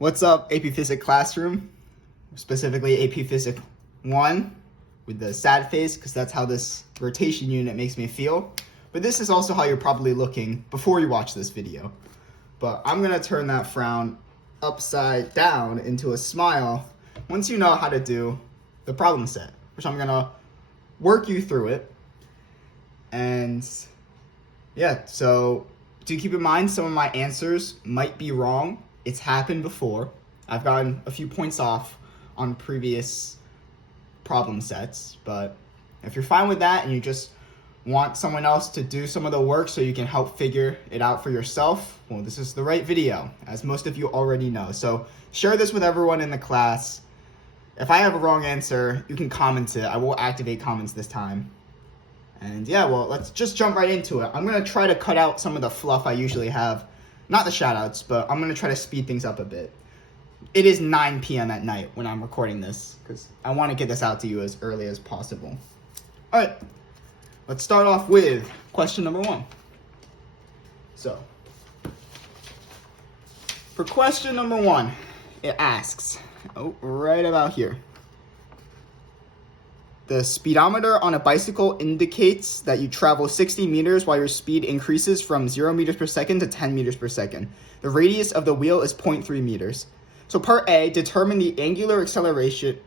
What's up, AP Physics classroom? Specifically AP Physics 1 with the sad face, because that's how this rotation unit makes me feel. But this is also how you're probably looking before you watch this video. But I'm going to turn that frown upside down into a smile once you know how to do the problem set, which I'm going to work you through it. And yeah, so do keep in mind some of my answers might be wrong. It's happened before. I've gotten a few points off on previous problem sets, but if you're fine with that and you just want someone else to do some of the work so you can help figure it out for yourself, well, this is the right video, as most of you already know. So share this with everyone in the class. If I have a wrong answer, you can comment it. I will activate comments this time. And yeah, well, let's just jump right into it. I'm going to try to cut out some of the fluff I usually have. Not the shout-outs, but I'm going to try to speed things up a bit. It is 9 p.m. at night when I'm recording this, because I want to get this out to you as early as possible. All right, let's start off with question number 1. So, for question number 1, it asks, right about here. The speedometer on a bicycle indicates that you travel 60 meters while your speed increases from 0 meters per second to 10 meters per second. The radius of the wheel is 0.3 meters. So part A, determine the angular acceleration,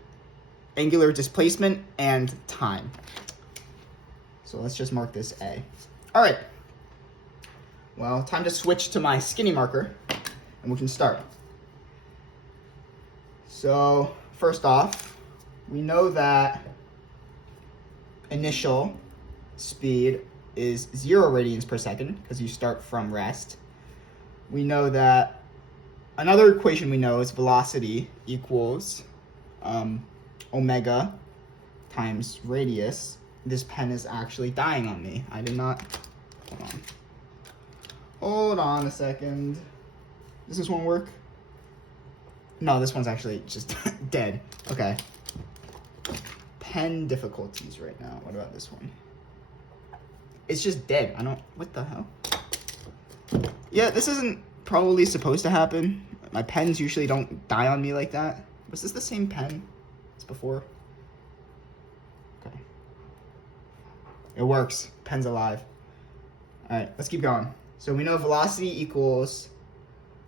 angular displacement, and time. So let's just mark this A. All right. Well, time to switch to my skinny marker, and we can start. So first off, we know that initial speed is 0 radians per second because you start from rest. We know that another equation we know is velocity equals omega times radius. This pen is actually dying on me. I did not, hold on a second. Does this one work? No, this one's actually just dead. Okay. Pen difficulties right now. What about this one? It's just dead. What the hell? Yeah, this isn't probably supposed to happen. My pens usually don't die on me like that. Was this the same pen as before? Okay. It works. Pen's alive. All right, let's keep going. So we know velocity equals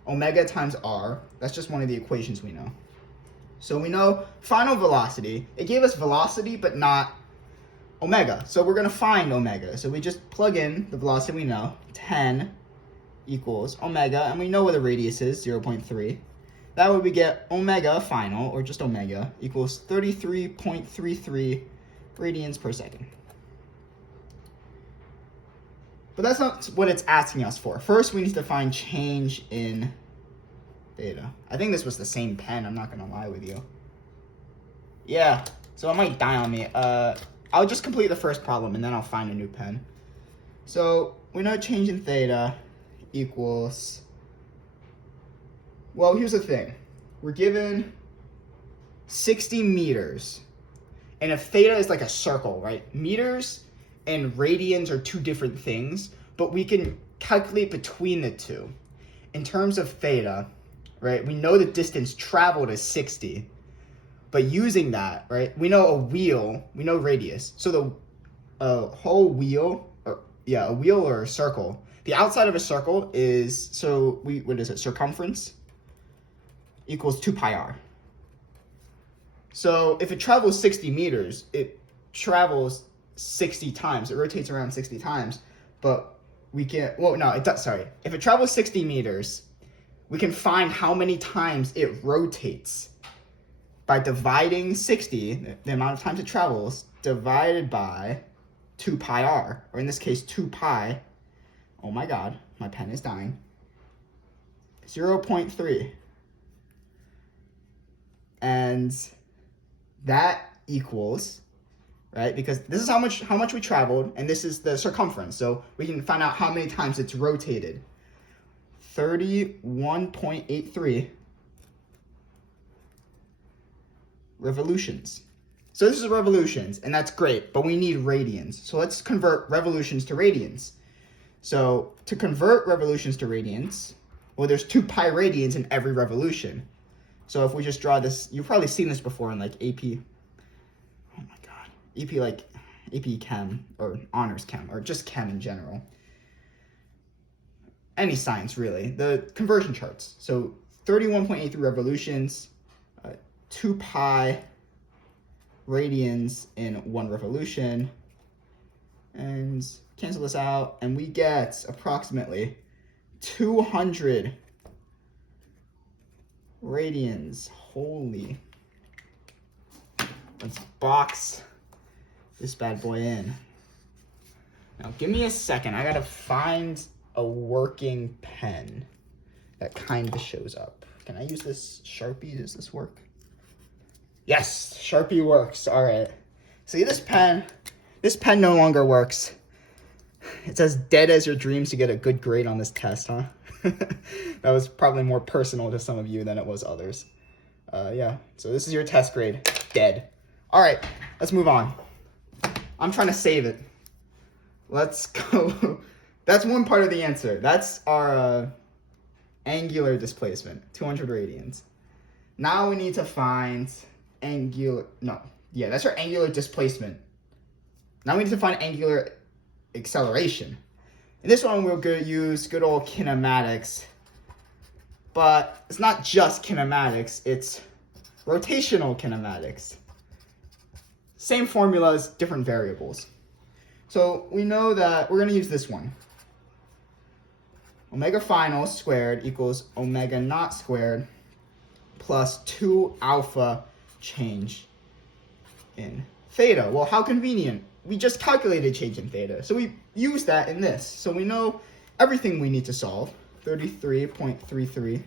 omega times r. That's just one of the equations we know. So we know final velocity. It gave us velocity, but not omega. So we're going to find omega. So we just plug in the velocity we know. 10 equals omega, and we know where the radius is, 0.3. That way we get omega final, or just omega, equals 33.33 radians per second. But that's not what it's asking us for. First, we need to find change in theta. I think this was the same pen, I'm not gonna lie with you. Yeah, so it might die on me. I'll just complete the first problem and then I'll find a new pen. So we know change in theta equals, well, here's the thing. We're given 60 meters. And if theta is like a circle, right? Meters and radians are two different things, but we can calculate between the two. In terms of theta, right, we know the distance traveled is 60, but using that, right, we know a wheel, we know radius. So the whole wheel, a wheel or a circle, the outside of a circle is, what is it, circumference equals 2 pi r. So if it travels 60 meters, it travels 60 times, it rotates around 60 times, but we can't, well, no, it does, sorry. If it travels 60 meters, we can find how many times it rotates by dividing 60, the amount of times it travels, divided by 2 pi r, or in this case, 2 pi, oh my god, my pen is dying, 0.3. And that equals, right, because this is how much we traveled, and this is the circumference, so we can find out how many times it's rotated. 31.83 revolutions. So this is revolutions, and that's great, but we need radians. So let's convert revolutions to radians. So to convert revolutions to radians, well, there's 2 pi radians in every revolution. So if we just draw this, you've probably seen this before in like AP. Oh my God. AP Chem or Honors Chem or just Chem in general. Any science really. The conversion charts. So 31.83 revolutions, 2 pi radians in 1 revolution. And cancel this out, and we get approximately 200 radians. Holy. Let's box this bad boy in. Now, give me a second. I gotta find a working pen that kind of shows up. Can I use this Sharpie? Does this work? Yes, Sharpie works. All right. See, this pen no longer works. It's as dead as your dreams to get a good grade on this test, huh? That was probably more personal to some of you than it was others. Yeah, so this is your test grade. Dead. All right, let's move on. I'm trying to save it. Let's go. That's one part of the answer. That's our angular displacement, 200 radians. Now we need to find that's our angular displacement. Now we need to find angular acceleration. In this one, we're going to use good old kinematics. But it's not just kinematics, it's rotational kinematics. Same formulas, different variables. So we know that we're going to use this one. Omega final squared equals omega naught squared plus 2 alpha change in theta. Well, how convenient. We just calculated change in theta. So we use that in this. So we know everything we need to solve. 33.33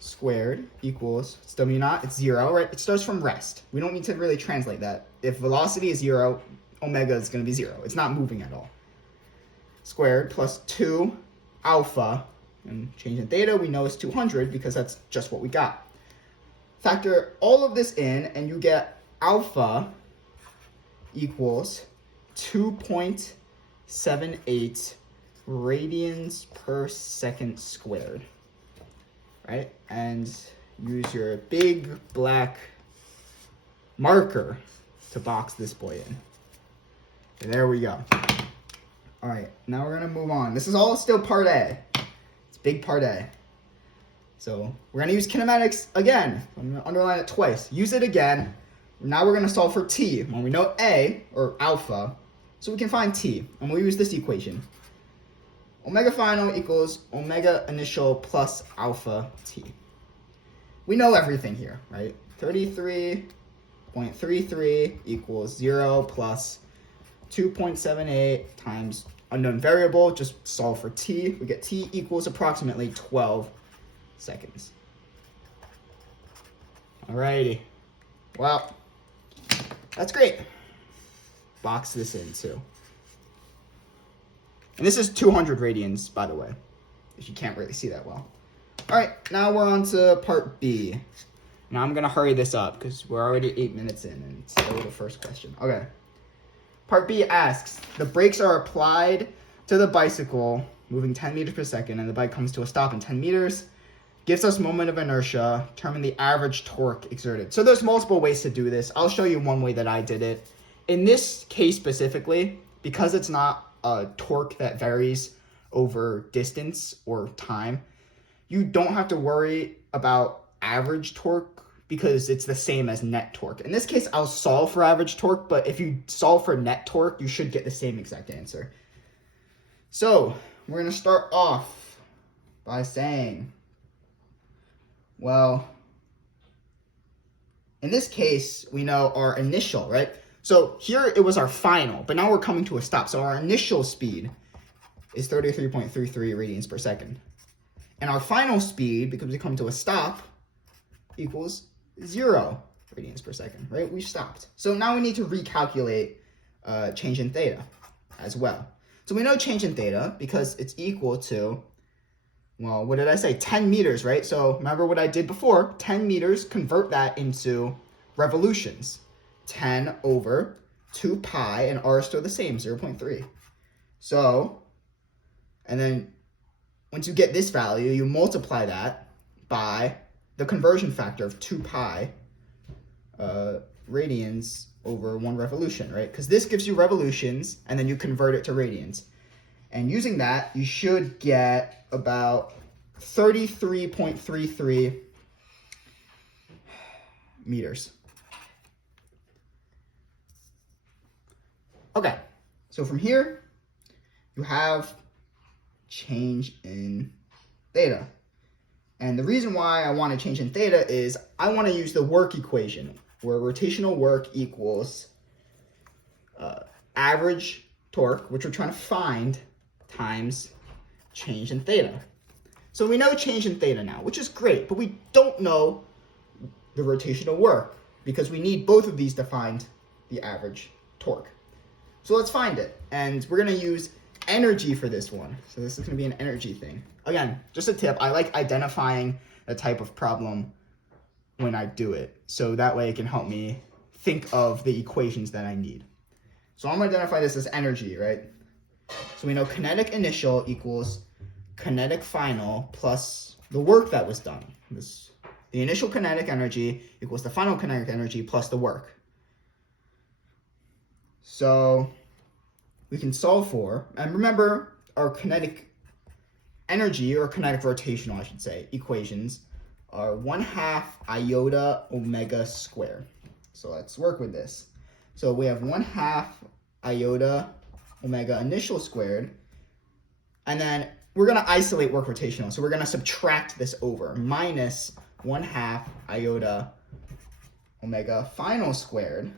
squared equals, it's W naught, it's 0, right? It starts from rest. We don't need to really translate that. If velocity is 0, omega is going to be 0. It's not moving at all. Squared plus 2 alpha, and change in theta we know is 200 because that's just what we got. Factor all of this in and you get alpha equals 2.78 radians per second squared, right? And use your big black marker to box this boy in. And there we go. All right, now we're gonna move on. This is all still part A. It's big part A. So we're gonna use kinematics again. I'm gonna underline it twice. Use it again. Now we're gonna solve for t. When we know A, or alpha, so we can find t. And we'll use this equation. Omega final equals omega initial plus alpha t. We know everything here, right? 33.33 equals 0 plus 2.78 times unknown variable. Just solve for t. We get t equals approximately 12 seconds. Alrighty. Well, that's great. Box this in too. And this is 200 radians, by the way, if you can't really see that well. All right, now we're on to part B. Now I'm going to hurry this up because we're already 8 minutes in and it's still the first question. Okay. Part B asks, the brakes are applied to the bicycle moving 10 meters per second and the bike comes to a stop in 10 meters. Gives us moment of inertia. Determine the average torque exerted. So there's multiple ways to do this. I'll show you one way that I did it. In this case specifically, because it's not a torque that varies over distance or time, you don't have to worry about average torque because it's the same as net torque. In this case, I'll solve for average torque, but if you solve for net torque, you should get the same exact answer. So we're going to start off by saying, well, in this case, we know our initial, right? So here it was our final, but now we're coming to a stop. So our initial speed is 33.33 radians per second. And our final speed, because we come to a stop, equals 0 radians per second, right? We stopped. So now we need to recalculate change in theta as well. So we know change in theta because it's equal to, well, what did I say? 10 meters, right? So remember what I did before, 10 meters, convert that into revolutions. 10 over 2 pi, and r is still the same, 0.3. So, and then once you get this value, you multiply that by the conversion factor of 2 pi radians over 1 revolution, right? Because this gives you revolutions, and then you convert it to radians. And using that, you should get about 33.33 meters. Okay, so from here, you have change in theta. And the reason why I want to change in theta is I want to use the work equation, where rotational work equals average torque, which we're trying to find, times change in theta. So we know change in theta now, which is great, but we don't know the rotational work because we need both of these to find the average torque. So let's find it. And we're going to use energy for this one. So this is going to be an energy thing. Again, just a tip. I like identifying the type of problem when I do it. So that way it can help me think of the equations that I need. So I'm going to identify this as energy, right? So we know kinetic initial equals kinetic final plus the work that was done. The initial kinetic energy equals the final kinetic energy plus the work. So we can solve for, and remember our kinetic energy, or kinetic rotational, I should say, equations are 1/2 iota omega squared. So let's work with this. So we have 1/2 iota omega initial squared, and then we're going to isolate work rotational. So we're going to subtract this over, minus 1/2 iota omega final squared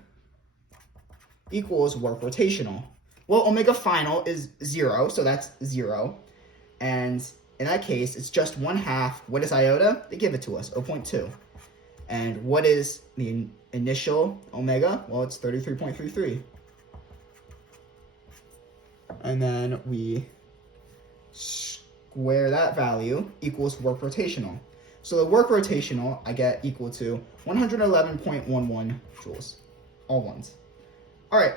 equals work rotational. Well, omega final is 0, so that's 0. And in that case, it's just 1/2. What is iota? They give it to us, 0.2. And what is the initial omega? Well, it's 33.33. And then we square that value equals work rotational. So the work rotational I get equal to 111.11 joules, all ones. All right,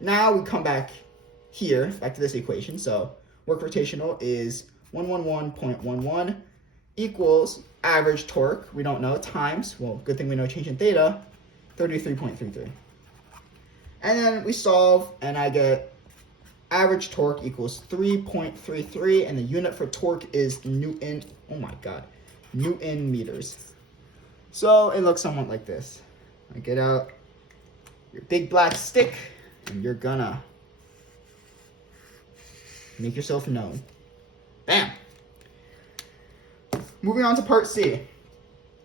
now we come back here, back to this equation. So work rotational is 111.11 equals average torque, we don't know, times, well, good thing we know change in theta, 33.33. And then we solve, and I get average torque equals 3.33, and the unit for torque is Newton, oh my God, Newton meters. So it looks somewhat like this. I get out your big black stick, and you're gonna make yourself known. Bam! Moving on to part C.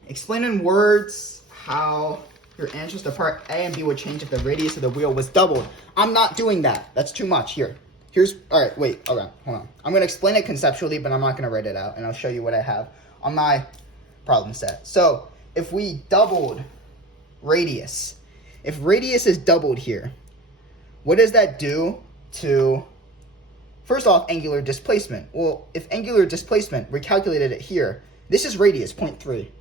Explain in words how your answers to part A and B would change if the radius of the wheel was doubled. I'm not doing that. That's too much. Here's, all right, wait, okay, hold on. I'm gonna explain it conceptually, but I'm not gonna write it out, and I'll show you what I have on my problem set. So if we doubled radius, if radius is doubled here, what does that do to, first off, angular displacement? Well, if angular displacement, we calculated it here, this is radius, 0.3.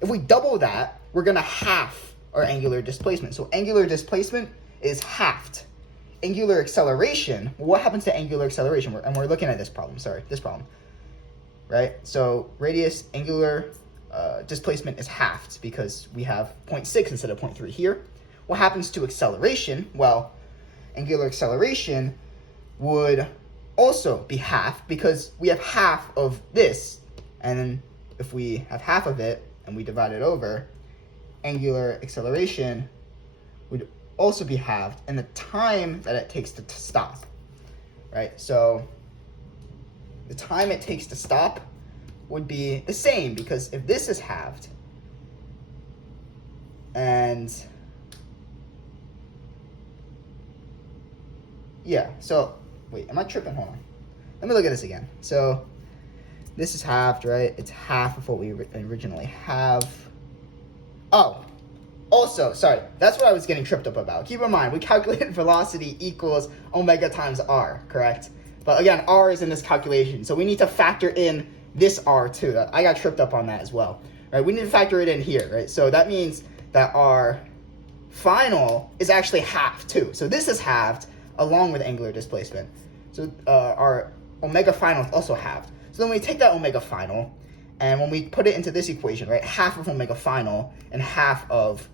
If we double that, we're gonna half our angular displacement. So angular displacement is halved. Angular acceleration, what happens to angular acceleration? And we're looking at this problem, right? So radius, angular displacement is halved because we have 0.6 instead of 0.3 here. What happens to acceleration? Well, angular acceleration would also be half because we have half of this. And then if we have half of it and we divide it over, angular acceleration would also be halved, and the time that it takes to stop, right? So the time it takes to stop would be the same, because if this is halved, and yeah, so wait, am I tripping? Hold on. Let me look at this again. So this is halved, right? It's half of what we originally have. Oh, also, sorry, that's what I was getting tripped up about. Keep in mind, we calculated velocity equals omega times r, correct? But again, r is in this calculation, so we need to factor in this r too. I got tripped up on that as well, right? We need to factor it in here, right? So that means that our final is actually halved too. So this is halved along with angular displacement. So our omega final is also halved. So then we take that omega final And when we put it into this equation, right, half of omega final and half of,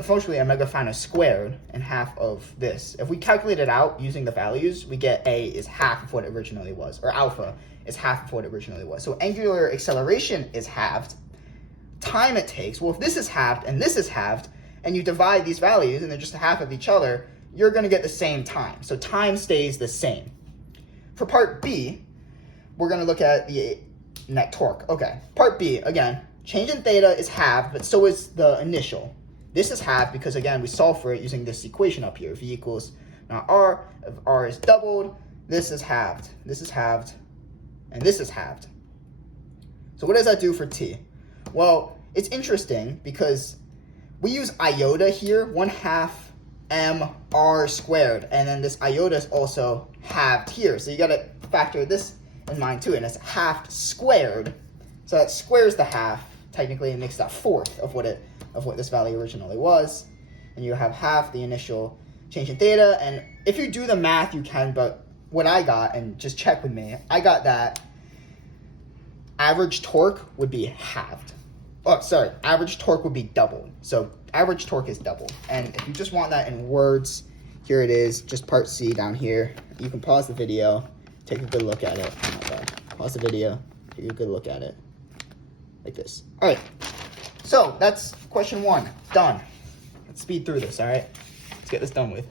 essentially omega final squared and half of this. If we calculate it out using the values, we get A is half of what it originally was, or alpha is half of what it originally was. So angular acceleration is halved. Time it takes, well, if this is halved and this is halved, and you divide these values and they're just a half of each other, you're going to get the same time. So time stays the same. For part B, we're going to look at the net torque. Okay, part B, again, change in theta is halved, but so is the initial. This is halved because, again, we solve for it using this equation up here. V equals not R, if R is doubled, this is halved, and this is halved. So what does that do for T? Well, it's interesting because we use iota here, 1/2 mr squared, and then this iota is also halved here. So you got to factor this in mind too, and it's halved squared. So that squares the half, technically it makes that fourth of what this value originally was. And you have half the initial change in theta, and if you do the math you can, but what I got, and just check with me, I got that average torque would be halved. Oh, sorry, average torque would be doubled. So average torque is doubled. And if you just want that in words, here it is, just part C down here. You can pause the video, take a good look at it. Pause the video, take a good look at it. Like this. All right, so that's question 1, done. Let's speed through this, all right? Let's get this done with.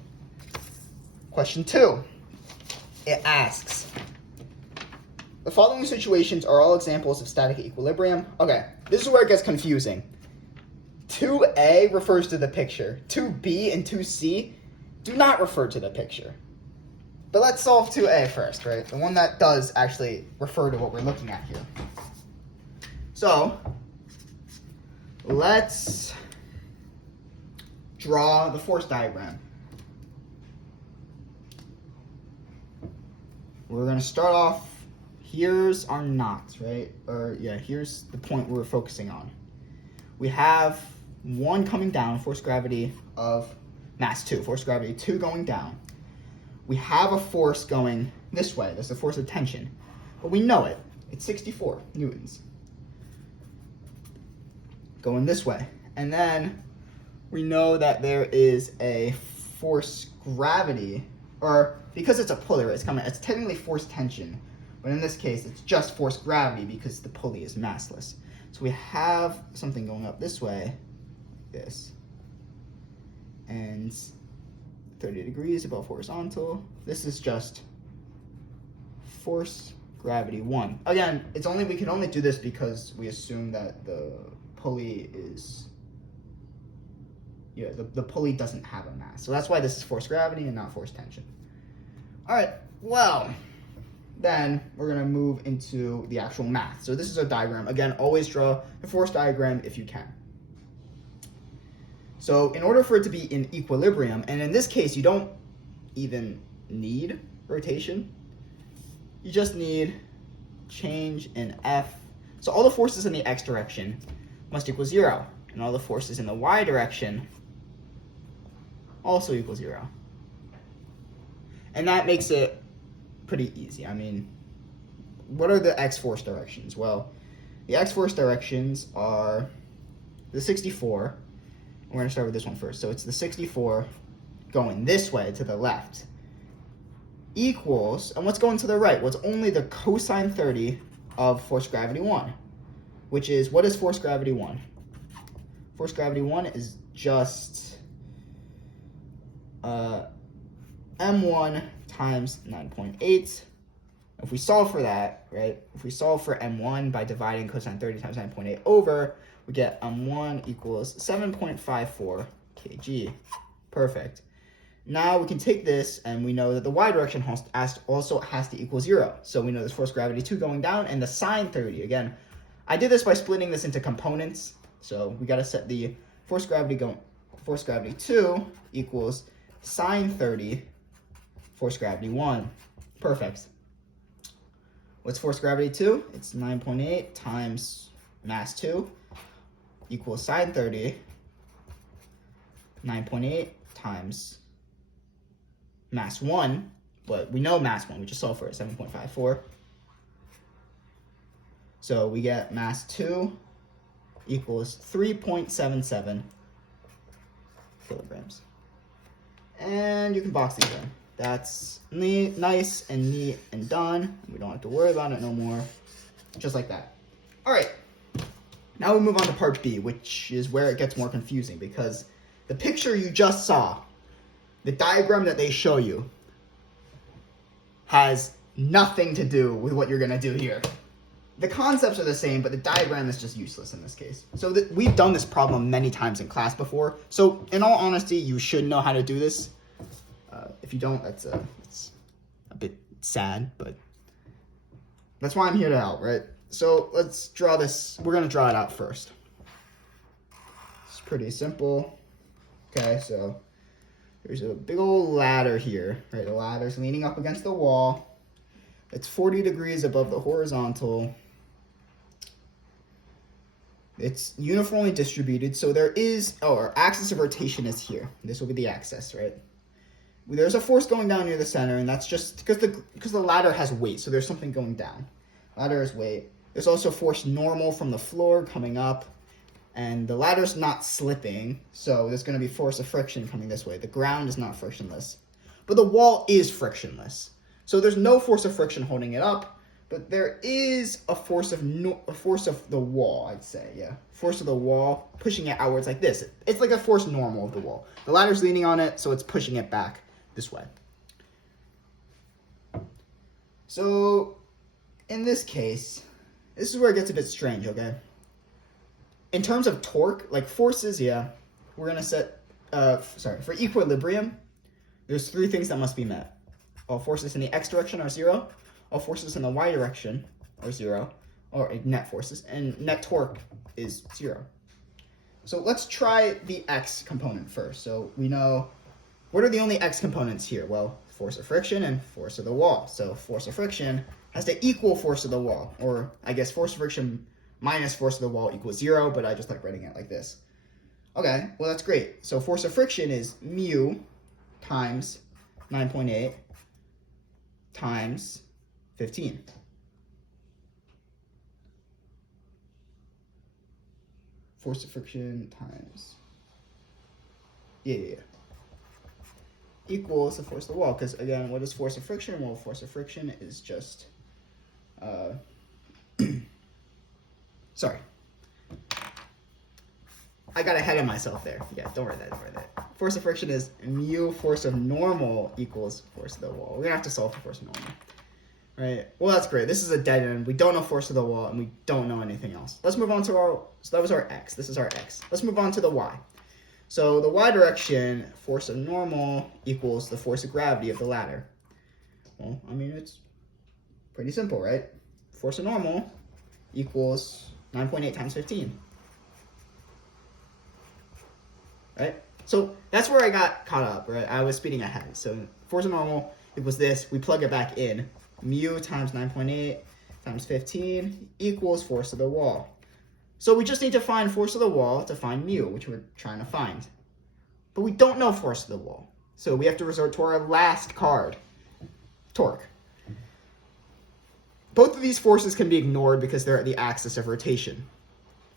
Question 2, it asks, the following situations are all examples of static equilibrium. Okay, this is where it gets confusing. 2A refers to the picture. 2B and 2C do not refer to the picture. But let's solve 2A first, right? The one that does actually refer to what we're looking at here. So, let's draw the force diagram. We're going to start off. Here's our knots, right? Or yeah, here's the point we're focusing on. We have 1 coming down, force gravity of mass 2, force gravity 2 going down. We have a force going this way. That's the force of tension. But we know it. It's 64 newtons. Going this way. And then we know that there is a force gravity, or because it's a pulley, it's technically force tension. But in this case, it's just force gravity because the pulley is massless. So we have something going up this way, this, and 30 degrees above horizontal. This is just force gravity 1. Again, we can only do this because we assume that the pulley is, the pulley doesn't have a mass. So that's why this is force gravity and not force tension. All right, well, then we're going to move into the actual math. So this is a diagram. Again, always draw the force diagram if you can. So in order for it to be in equilibrium, and in this case, you don't even need rotation. You just need change in F. So all the forces in the x direction must equal 0. And all the forces in the y direction also equal 0. And that makes it pretty easy. I mean, what are the x force directions? Well, the x force directions are the 64. We're going to start with this one first. So it's the 64 going this way to the left equals, and what's going to the right? Well, it's only the cosine 30 of force gravity 1, which is, what is force gravity 1? Force gravity 1 is just m1 times 9.8. If we solve for that, right, if we solve for m1 by dividing cosine 30 times 9.8 over, we get m1 equals 7.54 kg. Perfect. Now we can take this, and we know that the y direction also has to equal 0. So we know there's force gravity 2 going down, and the sine 30. Again, I did this by splitting this into components. So we got to set the force gravity 2 equals sine 30 force gravity 1. Perfect. What's force gravity 2? It's 9.8 times mass 2 equals sine 30. 9.8 times mass 1, but we know mass 1, we just solved for it, 7.54. So we get mass 2 equals 3.77 kilograms. And you can box these in. That's neat, nice and neat and done. We don't have to worry about it no more. Just like that. All right. Now we move on to part B, which is where it gets more confusing because the picture you just saw, the diagram that they show you, has nothing to do with what you're going to do here. The concepts are the same, but the diagram is just useless in this case. So we've done this problem many times in class before. So in all honesty, you should know how to do this. If you don't, it's a bit sad, but that's why I'm here to help, right? So let's draw this. We're going to draw it out first. It's pretty simple. Okay, so there's a big old ladder here, right? The ladder's leaning up against the wall. It's 40 degrees above the horizontal. It's uniformly distributed, so there is, our axis of rotation is here. This will be the axis, right? There's a force going down near the center, and that's just because the ladder has weight, so there's something going down. Ladder has weight. There's also force normal from the floor coming up, and the ladder's not slipping, so there's going to be force of friction coming this way. The ground is not frictionless, but the wall is frictionless. So there's no force of friction holding it up, but there is a force of the wall, I'd say, yeah. Force of the wall pushing it outwards like this. It's like a force normal of the wall. The ladder's leaning on it, so it's pushing it back this way. So in this case, this is where it gets a bit strange, okay? In terms of torque, like forces, yeah, we're going to set, for equilibrium, there's 3 things that must be met. All forces in the x direction are 0. All forces in the y direction are 0, or net forces, and net torque is 0. So let's try the x component first. So we know, what are the only x components here? Well, force of friction and force of the wall. So force of friction has to equal force of the wall, or I guess force of friction minus force of the wall equals 0, but I just like writing it like this. Okay, well that's great. So force of friction is mu times 9.8 times 15. Force of friction times, equals the force of the wall. Because again, what is force of friction? Well, force of friction is just, sorry. I got ahead of myself there. Yeah, don't write that. Force of friction is mu force of normal equals force of the wall. We're going to have to solve for force of normal. Right? Well, that's great. This is a dead end. We don't know force of the wall, and we don't know anything else. Let's move on to so that was our x. This is our x. Let's move on to the y. So the y direction, force of normal equals the force of gravity of the ladder. Well, I mean, it's pretty simple, right? Force of normal equals 9.8 times 15. Right? So that's where I got caught up, right? I was speeding ahead. So force of normal equals this. We plug it back in. Mu times 9.8 times 15 equals force of the wall. So we just need to find force of the wall to find mu, which we're trying to find. But we don't know force of the wall. So we have to resort to our last card, torque. Both of these forces can be ignored because they're at the axis of rotation.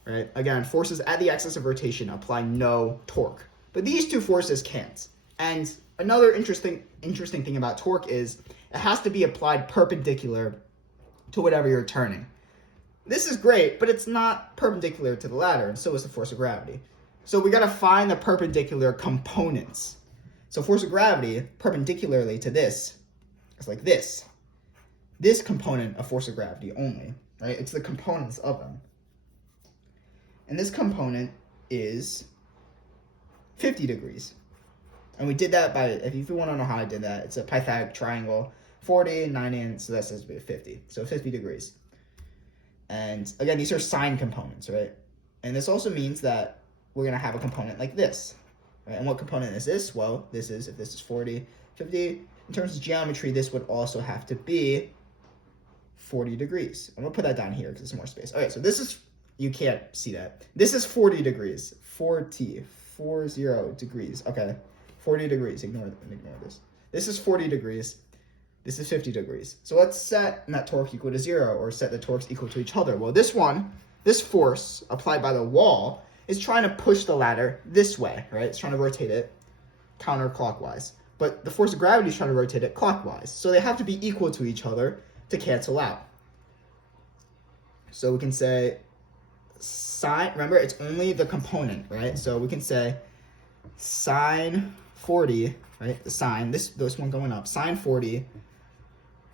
Right? Again, forces at the axis of rotation apply no torque. But these 2 forces can't. And another interesting thing about torque is it has to be applied perpendicular to whatever you're turning. This is great, but it's not perpendicular to the ladder, and so is the force of gravity. So we got to find the perpendicular components. So force of gravity perpendicularly to this is like this. This component of force of gravity only, right? It's the components of them. And this component is 50 degrees. And we did that by, if you want to know how I did that, it's a Pythagorean triangle, 40, 90, and so that says 50. So 50 degrees. And again, these are sine components, right? And this also means that we're going to have a component like this. Right? And what component is this? Well, this is, if this is 40, 50, in terms of geometry, this would also have to be 40 degrees. I'm going to put that down here because it's more space. Okay, so this is, you can't see that. This is 40 degrees. 40 degrees. Okay, 40 degrees. Ignore this. This is 40 degrees. This is 50 degrees. So let's set net torque equal to 0, or set the torques equal to each other. Well, this force applied by the wall is trying to push the ladder this way, right? It's trying to rotate it counterclockwise. But the force of gravity is trying to rotate it clockwise. So they have to be equal to each other to cancel out. So we can say sine, remember it's only the component, right? So we can say sine 40, right? The sine, this one going up, sine 40,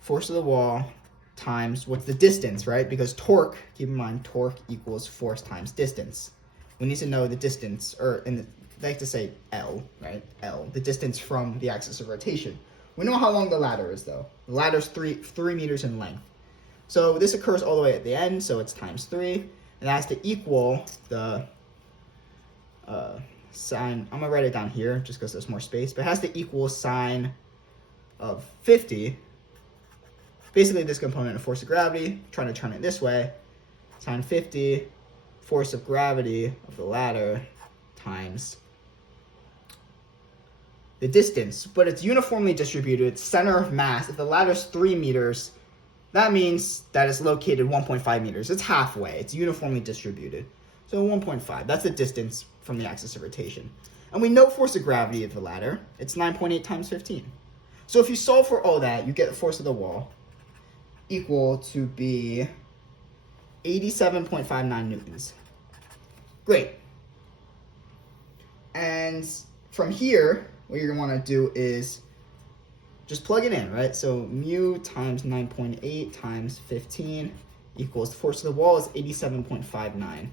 force of the wall times what's the distance, right? Because torque, keep in mind, torque equals force times distance. We need to know the distance, or they like to say L, right? L, the distance from the axis of rotation. We know how long the ladder is, though. The ladder's 3 meters in length. So this occurs all the way at the end, so it's times 3. And that has to equal the sine, I'm going to write it down here just because there's more space, but it has to equal sine of 50. Basically, this component of force of gravity, trying to turn it this way, sine 50, force of gravity of the ladder times the distance. But it's uniformly distributed, it's center of mass. If the ladder's 3 meters, that means that it's located 1.5 meters. It's halfway. It's uniformly distributed. So 1.5, that's the distance from the axis of rotation. And we know force of gravity of the ladder. It's 9.8 times 15. So if you solve for all that, you get the force of the wall equal to be 87.59 newtons. Great. And from here, what you're going to want to do is just plug it in, right? So mu times 9.8 times 15 equals the force of the wall is 87.59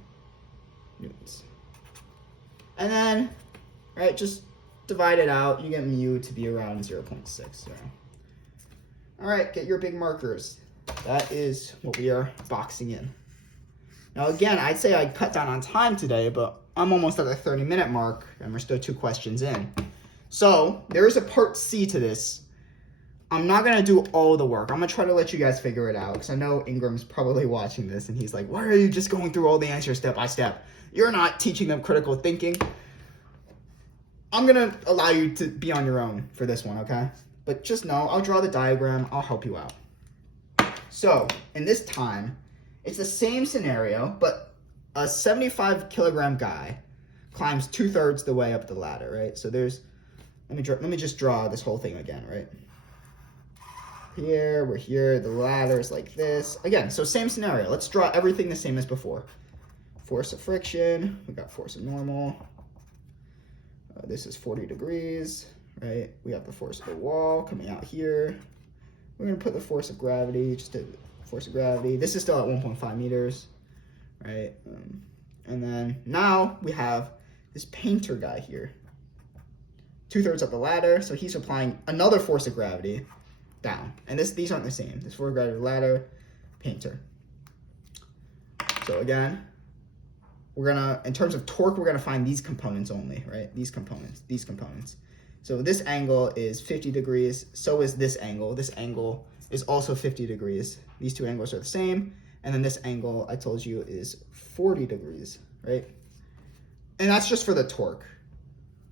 newtons. And then, right, just divide it out. You get mu to be around 0.6. So. All right, get your big markers. That is what we are boxing in. Now, again, I'd say I cut down on time today, but I'm almost at the 30-minute mark, and we're still 2 questions in. So there is a part C to this. I'm not going to do all the work. I'm going to try to let you guys figure it out, because I know Ingram's probably watching this, and he's like, why are you just going through all the answers step by step? You're not teaching them critical thinking. I'm going to allow you to be on your own for this one, okay? But just know, I'll draw the diagram. I'll help you out. So in this time, it's the same scenario, but a 75-kilogram guy climbs 2/3 the way up the ladder, right? So there's, let me just draw this whole thing again, right? Here, we're here, the ladder is like this. Again, so same scenario. Let's draw everything the same as before. Force of friction, we got force of normal. This is 40 degrees, right? We have the force of the wall coming out here. We're going to put the force of gravity, just a force of gravity. This is still at 1.5 meters, right? And then now we have this painter guy here. 2/3 up the ladder, so he's applying another force of gravity down. And these aren't the same. This force of gravity ladder, painter. So again, we're going to, in terms of torque, we're going to find these components only, right? These components. So this angle is 50 degrees, so is this angle. This angle is also 50 degrees. These two angles are the same. And then this angle, I told you, is 40 degrees, right? And that's just for the torque.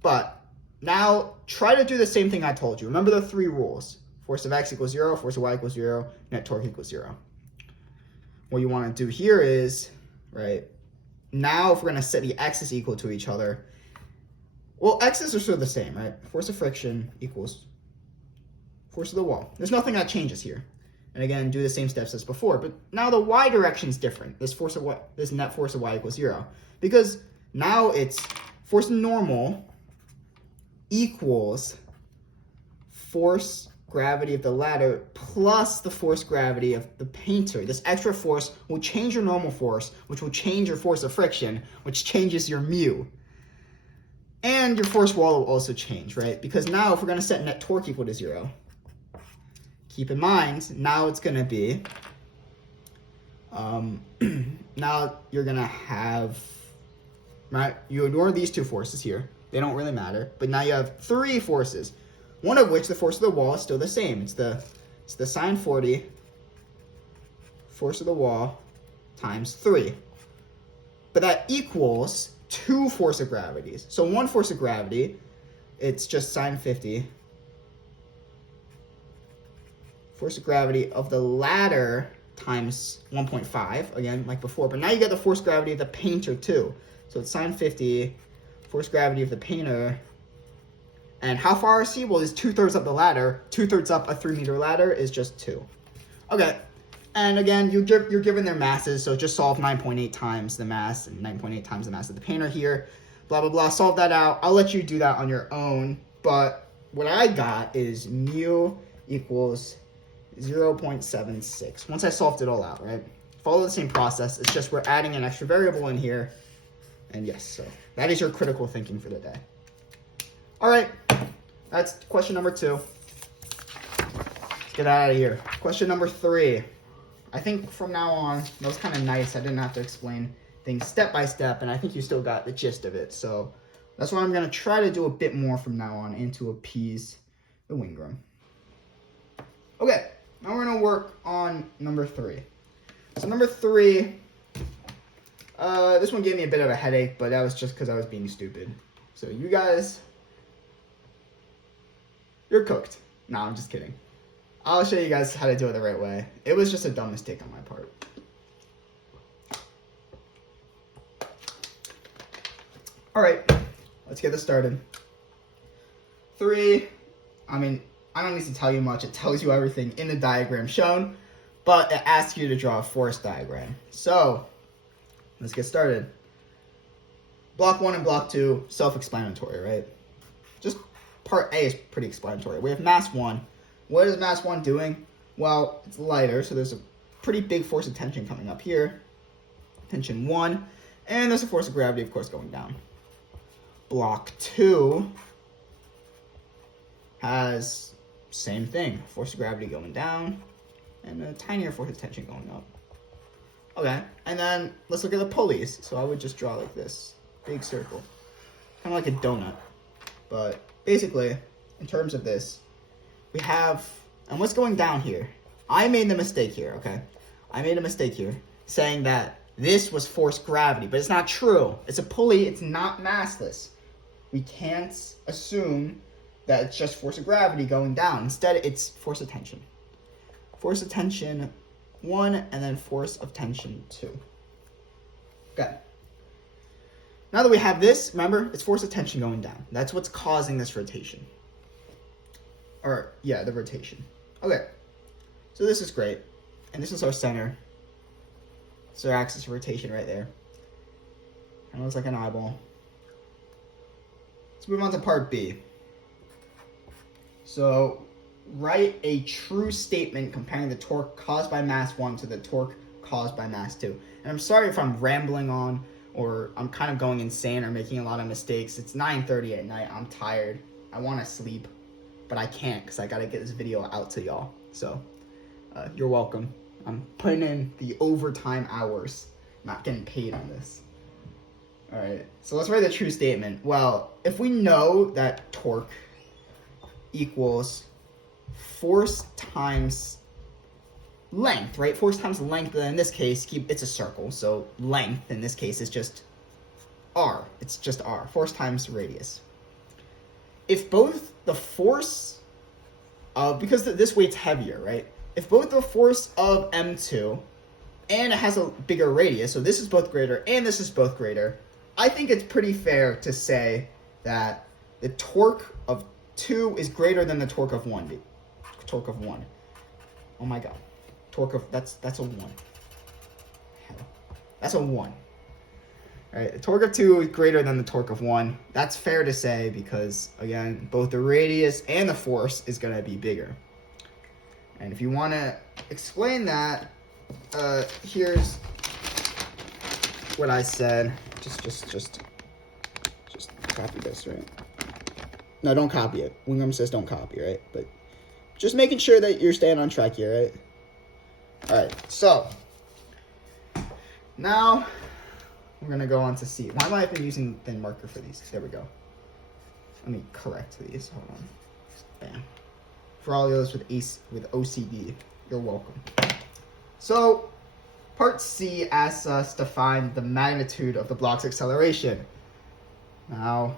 But now try to do the same thing I told you. Remember the 3 rules. Force of x equals 0, force of y equals 0, net torque equals 0. What you want to do here is, right, now if we're going to set the x's equal to each other, well, x's are sort of the same, right? Force of friction equals force of the wall. There's nothing that changes here. And again, do the same steps as before. But now the y direction is different. This net force of y equals 0. Because now it's force normal equals force gravity of the ladder plus the force gravity of the painter. This extra force will change your normal force, which will change your force of friction, which changes your mu. And your force wall will also change, right? Because now if we're going to set net torque equal to 0, keep in mind, now it's going to be, now you're going to have, right? You ignore these 2 forces here. They don't really matter. But now you have 3 forces, one of which the force of the wall is still the same. It's the sine 40 force of the wall times 3. But that equals 2 force of gravities. So 1 force of gravity, it's just sine 50 force of gravity of the ladder times 1.5, again, like before. But now you get the force of gravity of the painter, too. So it's sine 50, force of gravity of the painter. And how far is he? Well, it's 2/3 up the ladder. 2/3 up a 3-meter ladder is just 2. Okay. And again, you're given their masses, so just solve 9.8 times the mass and 9.8 times the mass of the painter here. Blah, blah, blah. Solve that out. I'll let you do that on your own. But what I got is mu equals 0.76. Once I solved it all out, right? Follow the same process. It's just we're adding an extra variable in here. And yes, so that is your critical thinking for the day. All right. That's question number 2. Let's get out of here. Question number 3. I think from now on, that was kind of nice. I didn't have to explain things step by step, and I think you still got the gist of it. So that's why I'm going to try to do a bit more from now on and to appease the Wingram. Okay, now we're going to work on number 3. So number 3, this one gave me a bit of a headache, but that was just because I was being stupid. So you guys, you're cooked. No, I'm just kidding. I'll show you guys how to do it the right way. It was just a dumb mistake on my part. All right, let's get this started. 3, I mean, I don't need to tell you much. It tells you everything in the diagram shown, but it asks you to draw a force diagram. So let's get started. Block 1 and block 2, self-explanatory, right? Just part A is pretty explanatory. We have mass 1. What is mass 1 doing? Well, it's lighter, so there's a pretty big force of tension coming up here. Tension 1. And there's a force of gravity, of course, going down. Block 2 has same thing. Force of gravity going down. And a tinier force of tension going up. Okay, and then let's look at the pulleys. So I would just draw like this. Big circle. Kind of like a donut. But basically, in terms of this, we have, and what's going down here? I made the mistake here, okay? I made a mistake here saying that this was force gravity, but it's not true. It's a pulley, it's not massless. We can't assume that it's just force of gravity going down. Instead, it's force of tension. Force of tension 1, and then force of tension 2. Okay. Now that we have this, remember, it's force of tension going down. That's what's causing this rotation. Or, yeah, the rotation. Okay, so this is great. And this is our center. So our axis of rotation right there. Kind of looks like an eyeball. Let's move on to part B. So, write a true statement comparing the torque caused by mass 1 to the torque caused by mass 2. And I'm sorry if I'm rambling on, or I'm kind of going insane or making a lot of mistakes. It's 9:30 at night. I'm tired. I want to sleep. But I can't because I got to get this video out to y'all. So, you're welcome. I'm putting in the overtime hours. Not getting paid on this. Alright, so let's write the true statement. Well, if we know that torque equals force times length, right? Force times length, in this case, it's a circle. So length, in this case, is just R. It's just R. Force times radius. If both the force of, because this weight's heavier, right? If both the force of M2 and it has a bigger radius, so this is both greater and this is both greater, I think it's pretty fair to say that the torque of 2 is greater than the torque of 1. Torque of 1. Oh my god. Torque of, that's a 1. Hell. That's a 1. Alright, the torque of 2 is greater than the torque of 1. That's fair to say because, again, both the radius and the force is going to be bigger. And if you want to explain that, here's what I said. Just copy this, right? No, don't copy it. Wingram says don't copy, right? But just making sure that you're staying on track here, right? Alright, so now we're going to go on to C. Why am I even using thin marker for these? There we go. Let me correct these. Hold on. Bam. For all those with OCD, you're welcome. So, part C asks us to find the magnitude of the block's acceleration. Now,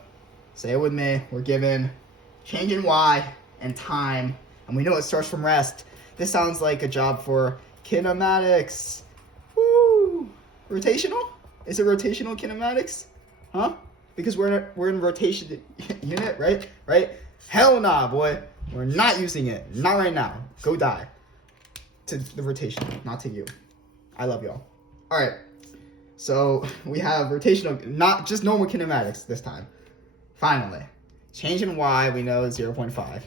say it with me. We're given change in y and time, and we know it starts from rest. This sounds like a job for kinematics. Woo! Rotational? Is it rotational kinematics? Huh? Because we're in rotation unit, right? Right? Hell nah, boy. We're not using it. Not right now. Go die. To the rotation, not to you. I love y'all. All right. So we have rotational, not just normal kinematics this time. Finally. Change in y we know is 0.5.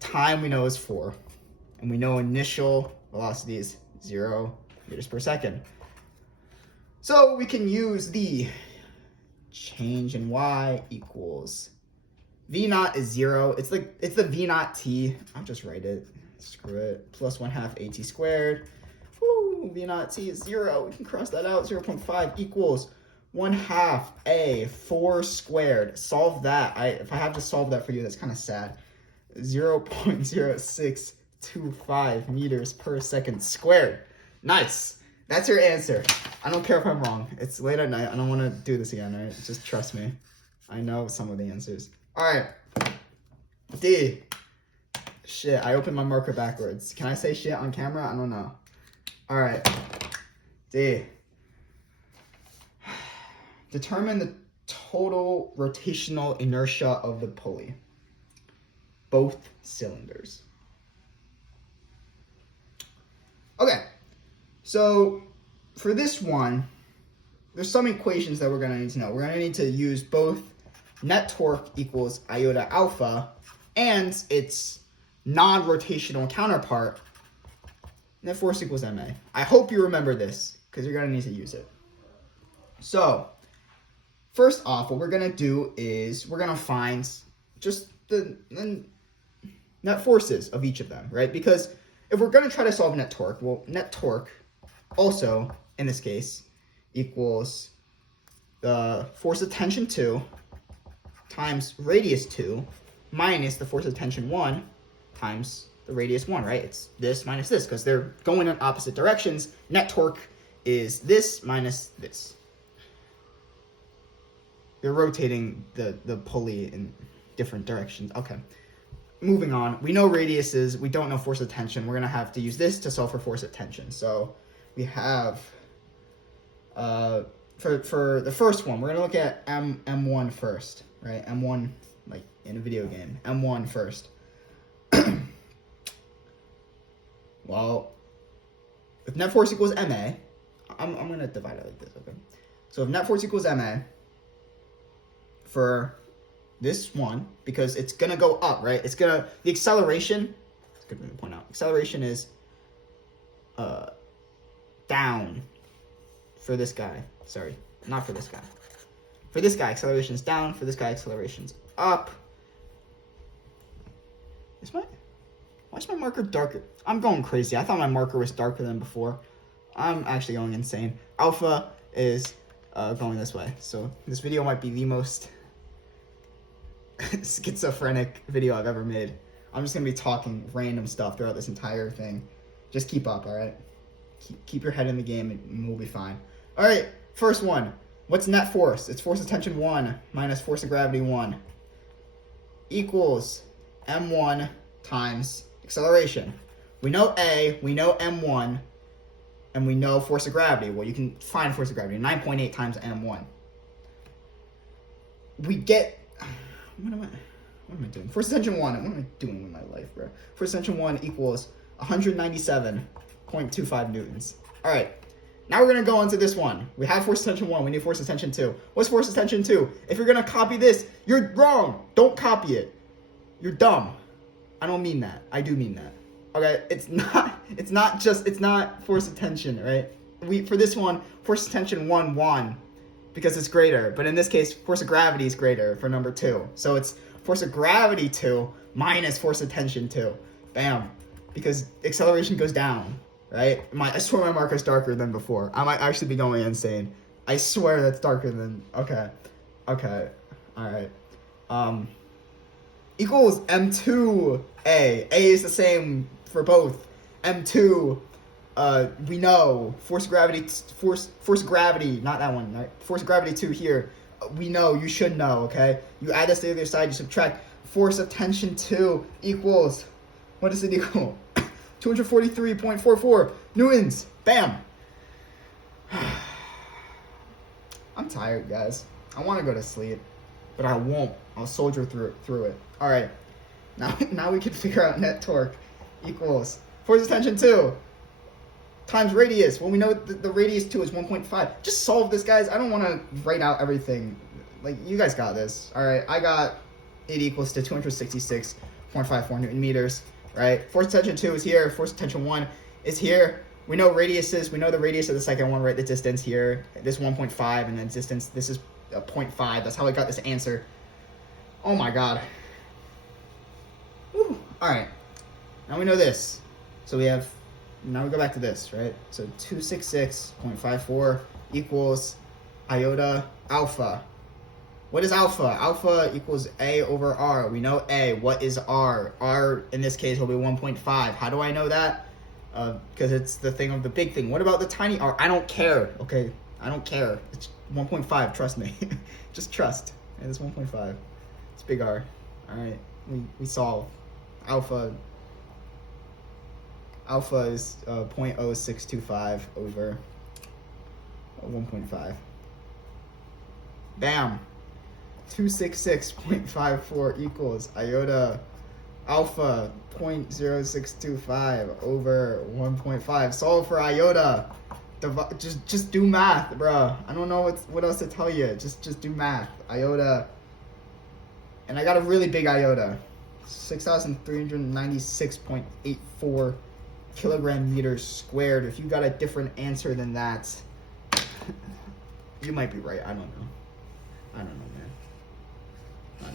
Time we know is 4. And we know initial velocity is 0 meters per second. So we can use the change in y equals v naught is 0. It's the v naught t. I'll just write it. Screw it. Plus 1/2 at squared. Woo, v naught t is 0. We can cross that out. 0.5 equals 1/2 a 4 squared. Solve that. If I have to solve that for you, that's kind of sad. 0.0625 meters per second squared. Nice. That's your answer. I don't care if I'm wrong. It's late at night. I don't want to do this again, right? Just trust me. I know some of the answers. All right. D. Shit, I opened my marker backwards. Can I say shit on camera? I don't know. All right. D. Determine the total rotational inertia of the pulley. Both cylinders. Okay. So for this one, there's some equations that we're going to need to know. We're going to need to use both net torque equals iota alpha and its non-rotational counterpart, net force equals ma. I hope you remember this because you're going to need to use it. So first off, what we're going to do is we're going to find just the net forces of each of them, right? Because if we're going to try to solve net torque, well, net torque also, in this case, equals the force of tension 2 times radius 2 minus the force of tension 1 times the radius 1, right? It's this minus this because they're going in opposite directions. Net torque is this minus this. They're rotating the pulley in different directions. Okay. Moving on. We know radiuses. We don't know force of tension. We're going to have to use this to solve for force of tension. So we have, for the first one, we're going to look at M1 first, right? M1, like in a video game. M1 first. Well, if net force equals Ma, I'm going to divide it like this, okay? So if net force equals Ma, for this one, because it's going to go up, right? The acceleration, it's good to point out, acceleration is down for this guy. Sorry, not for this guy. For this guy, acceleration is down. For this guy, acceleration's up. Why is my marker darker? I'm going crazy. I thought my marker was darker than before. I'm actually going insane. Alpha is going this way. So this video might be the most schizophrenic video I've ever made. I'm just going to be talking random stuff throughout this entire thing. Just keep up, all right? Keep your head in the game and we'll be fine. All right, first one. What's net force? It's force of tension 1 minus force of gravity 1 equals M1 times acceleration. We know A, we know M1, and we know force of gravity. Well, you can find force of gravity, 9.8 times M1. We get, what am I doing? Force of tension 1, what am I doing with my life, bro? Force of tension 1 equals 197.25 newtons. All right, now we're going to go into this one. We have force of tension 1, we need force of tension 2. What's force of tension 2? If you're going to copy this, you're wrong. Don't copy it. You're dumb. I don't mean that. I do mean that. Okay, it's not force of tension, right? For this one, force of tension 1 because it's greater, but in this case, force of gravity is greater for number 2. So it's force of gravity 2 minus force of tension 2. Bam. Because acceleration goes down, right? I swear my marker's darker than before. I might actually be going insane. I swear that's darker than, okay, all right. Equals M2A. A is the same for both. M2, we know force of gravity, not that one, right? Force of gravity 2 here. We know, you should know, okay? You add this to the other side, you subtract. Force of tension 2 equals What does it equal? 243.44 newtons. Bam. I'm tired, guys. I want to go to sleep, but I won't. I'll soldier through it. All right. Now we can figure out net torque equals force of tension 2 times radius. Well, we know the radius 2 is 1.5. Just solve this, guys. I don't want to write out everything. Like, you guys got this. All right. I got it equals to 266.54 Newton meters. Right. Force of tension 2 is here. Force of tension 1 is here. We know radiuses. We know the radius of the second one, right? The distance here. This 1.5, and then distance. This is a 0.5. That's how I got this answer. Oh my God. Woo. All right. Now we know this. So we have. Now we go back to this, right? So 266.54 equals iota alpha. What is alpha? Alpha equals A over R. We know A. What is R? R in this case will be 1.5. How do I know that? Because it's the thing of the big thing. What about the tiny r? I don't care, okay? I don't care. It's 1.5, trust me. Just trust. And it's 1.5. It's big R. All right, we solve. Alpha is 0.0625 over 1.5. Bam. 266.54 equals iota alpha 0.0625 over 1.5. Solve for iota. Just do math, bro. I don't know what else to tell you. Just do math. Iota. And I got a really big iota. 6,396.84 kilogram meters squared. If you got a different answer than that, you might be right. I don't know, man. I don't know.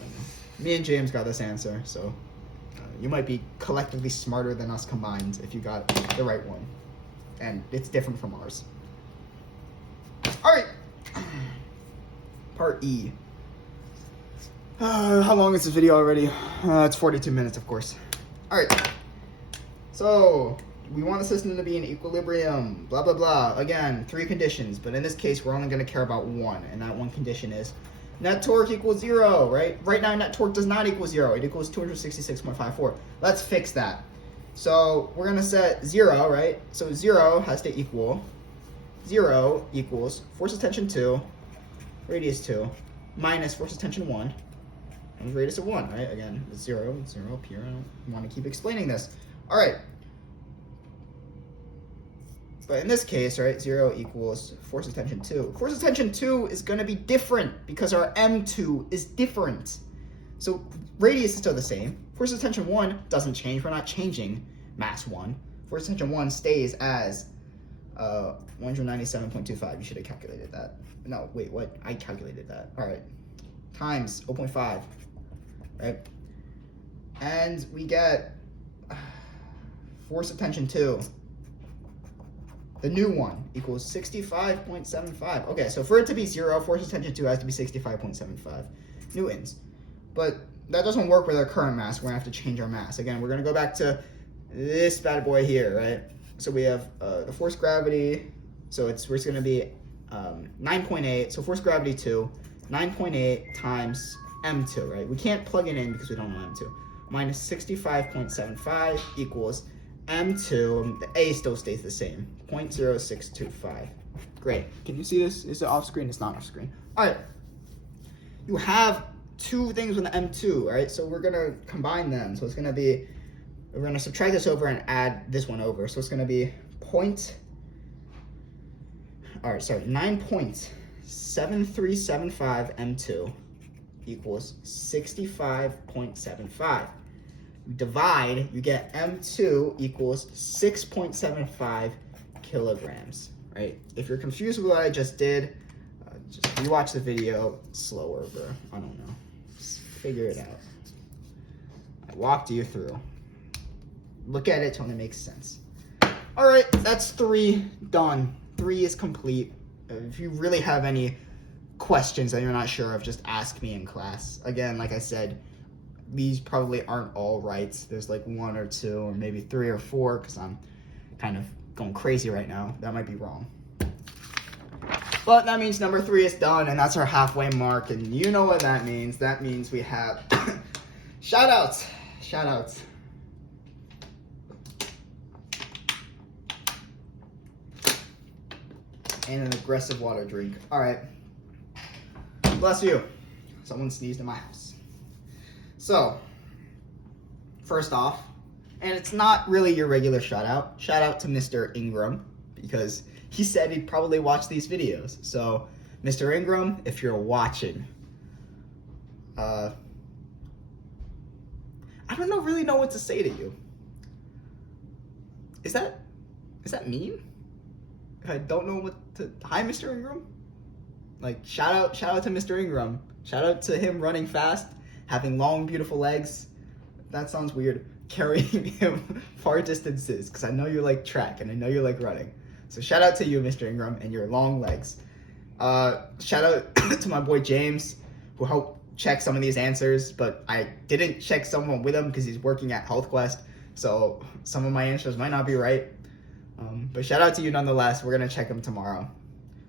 Me and James got this answer, so you might be collectively smarter than us combined if you got the right one. And it's different from ours. All right. Part E. How long is this video already? It's 42 minutes, of course. All right. So we want the system to be in equilibrium, blah, blah, blah. Again, 3 conditions, but in this case, we're only going to care about one, and that one condition is net torque equals 0, right? Right now, net torque does not equal 0. It equals 266.54. Let's fix that. So we're going to set 0, right? So 0 has to equal 0 equals force of tension 2, radius 2, minus force of tension 1, and radius of 1, right? Again, 0 up here. I don't want to keep explaining this. All right. But in this case, right, 0 equals force of tension 2. Force of tension 2 is going to be different because our M2 is different. So radius is still the same. Force of tension 1 doesn't change. We're not changing mass 1. Force of tension 1 stays as 197.25. You should have calculated that. No, wait, what? I calculated that. All right. Times 0.5, right? And we get force of tension 2. The new one equals 65.75. Okay, so for it to be 0, force of tension 2 has to be 65.75 newtons. But that doesn't work with our current mass. We're going to have to change our mass. Again, we're going to go back to this bad boy here, right? So we have the force gravity. So it's going to be 9.8. So force gravity 2, 9.8 times M2, right? We can't plug it in because we don't know M2. Minus 65.75 equals M2, the A still stays the same, 0.0625. Great. Can you see this? Is it off screen? It's not off screen. All right. You have 2 things with the M2, right? So we're going to combine them. So it's going to be, we're going to subtract this over and add this one over. So it's going to be 9.7375 M2 equals 65.75. Divide, you get M2 equals 6.75 kilograms, right? If you're confused with what I just did, just rewatch the video slower, bro. I don't know. Just figure it out. I walked you through. Look at it till it makes sense. All right, that's 3 done. 3 is complete. If you really have any questions that you're not sure of, just ask me in class. Again, like I said, these probably aren't all right. There's like 1 or 2 or maybe 3 or 4 because I'm kind of going crazy right now. That might be wrong. But that means number 3 is done, and that's our halfway mark. And you know what that means. That means we have shout outs. and an aggressive water drink. All right. Bless you. Someone sneezed in my house. So, first off, and it's not really your regular shout out to Mr. Ingram, because he said he'd probably watch these videos. So, Mr. Ingram, if you're watching, I don't really know what to say to you. Is that mean? If I don't know what to... Hi, Mr. Ingram? Like, shout out to Mr. Ingram. Shout out to him running fast, having long, beautiful legs. That sounds weird. Carrying him far distances, because I know you like track, and I know you like running. So shout out to you, Mr. Ingram, and your long legs. Shout out to my boy James, who helped check some of these answers, but I didn't check someone with him because he's working at Health Quest, so some of my answers might not be right. But shout out to you nonetheless. We're going to check them tomorrow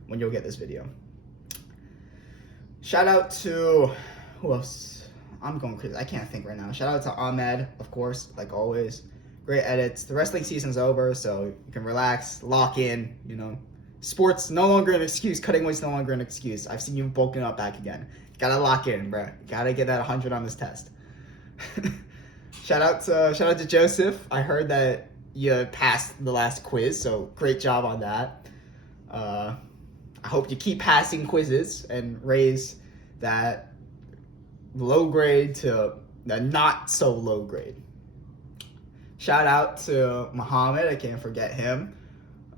when you'll get this video. Shout out to... who else? I'm going crazy. I can't think right now. Shout out to Ahmed, of course, like always. Great edits. The wrestling season's over, so you can relax, lock in, you know. Sports no longer an excuse. Cutting weight's no longer an excuse. I've seen you bulking up back again. Gotta lock in, bro. Gotta get that 100 on this test. Shout out to Joseph. I heard that you passed the last quiz, so great job on that. I hope you keep passing quizzes and raise that low grade to the not so low grade. Shout out to Muhammad. I can't forget him.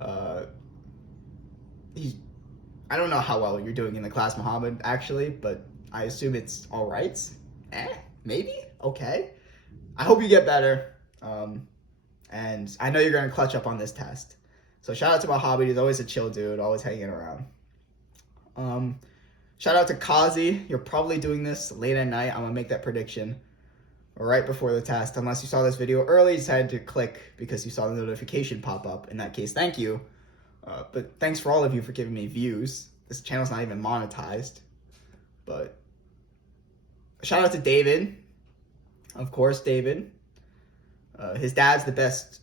I don't know how well you're doing in the class, Muhammad, actually, but I assume it's all right. Maybe? Okay. I hope you get better. And I know you're going to clutch up on this test. So shout out to Muhammad. He's always a chill dude, always hanging around. Shout out to Kazi. You're probably doing this late at night. I'm going to make that prediction right before the test. Unless you saw this video early, you decided to click because you saw the notification pop up. In that case, thank you. But thanks for all of you for giving me views. This channel's not even monetized. But shout out to David. Of course, David. His dad's the best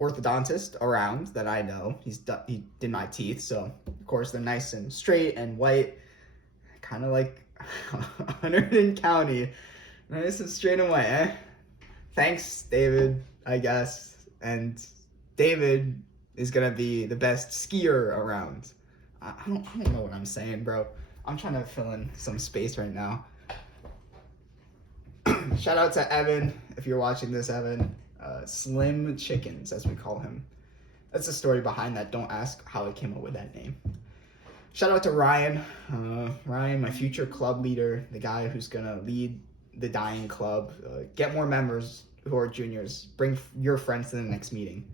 orthodontist around that I know. He did my teeth, so of course they're nice and straight and white. Kind of like Hunterdon County. Nice and straight and white, eh? Thanks, David, I guess. And David is gonna be the best skier around. I don't know what I'm saying, bro. I'm trying to fill in some space right now. Shout out to Evan, if you're watching this, Evan. Slim Chickens, as we call him. That's the story behind that. Don't ask how I came up with that name. Shout out to Ryan. Ryan, my future club leader, the guy who's gonna lead the dying club. Get more members who are juniors. Bring your friends to the next meeting.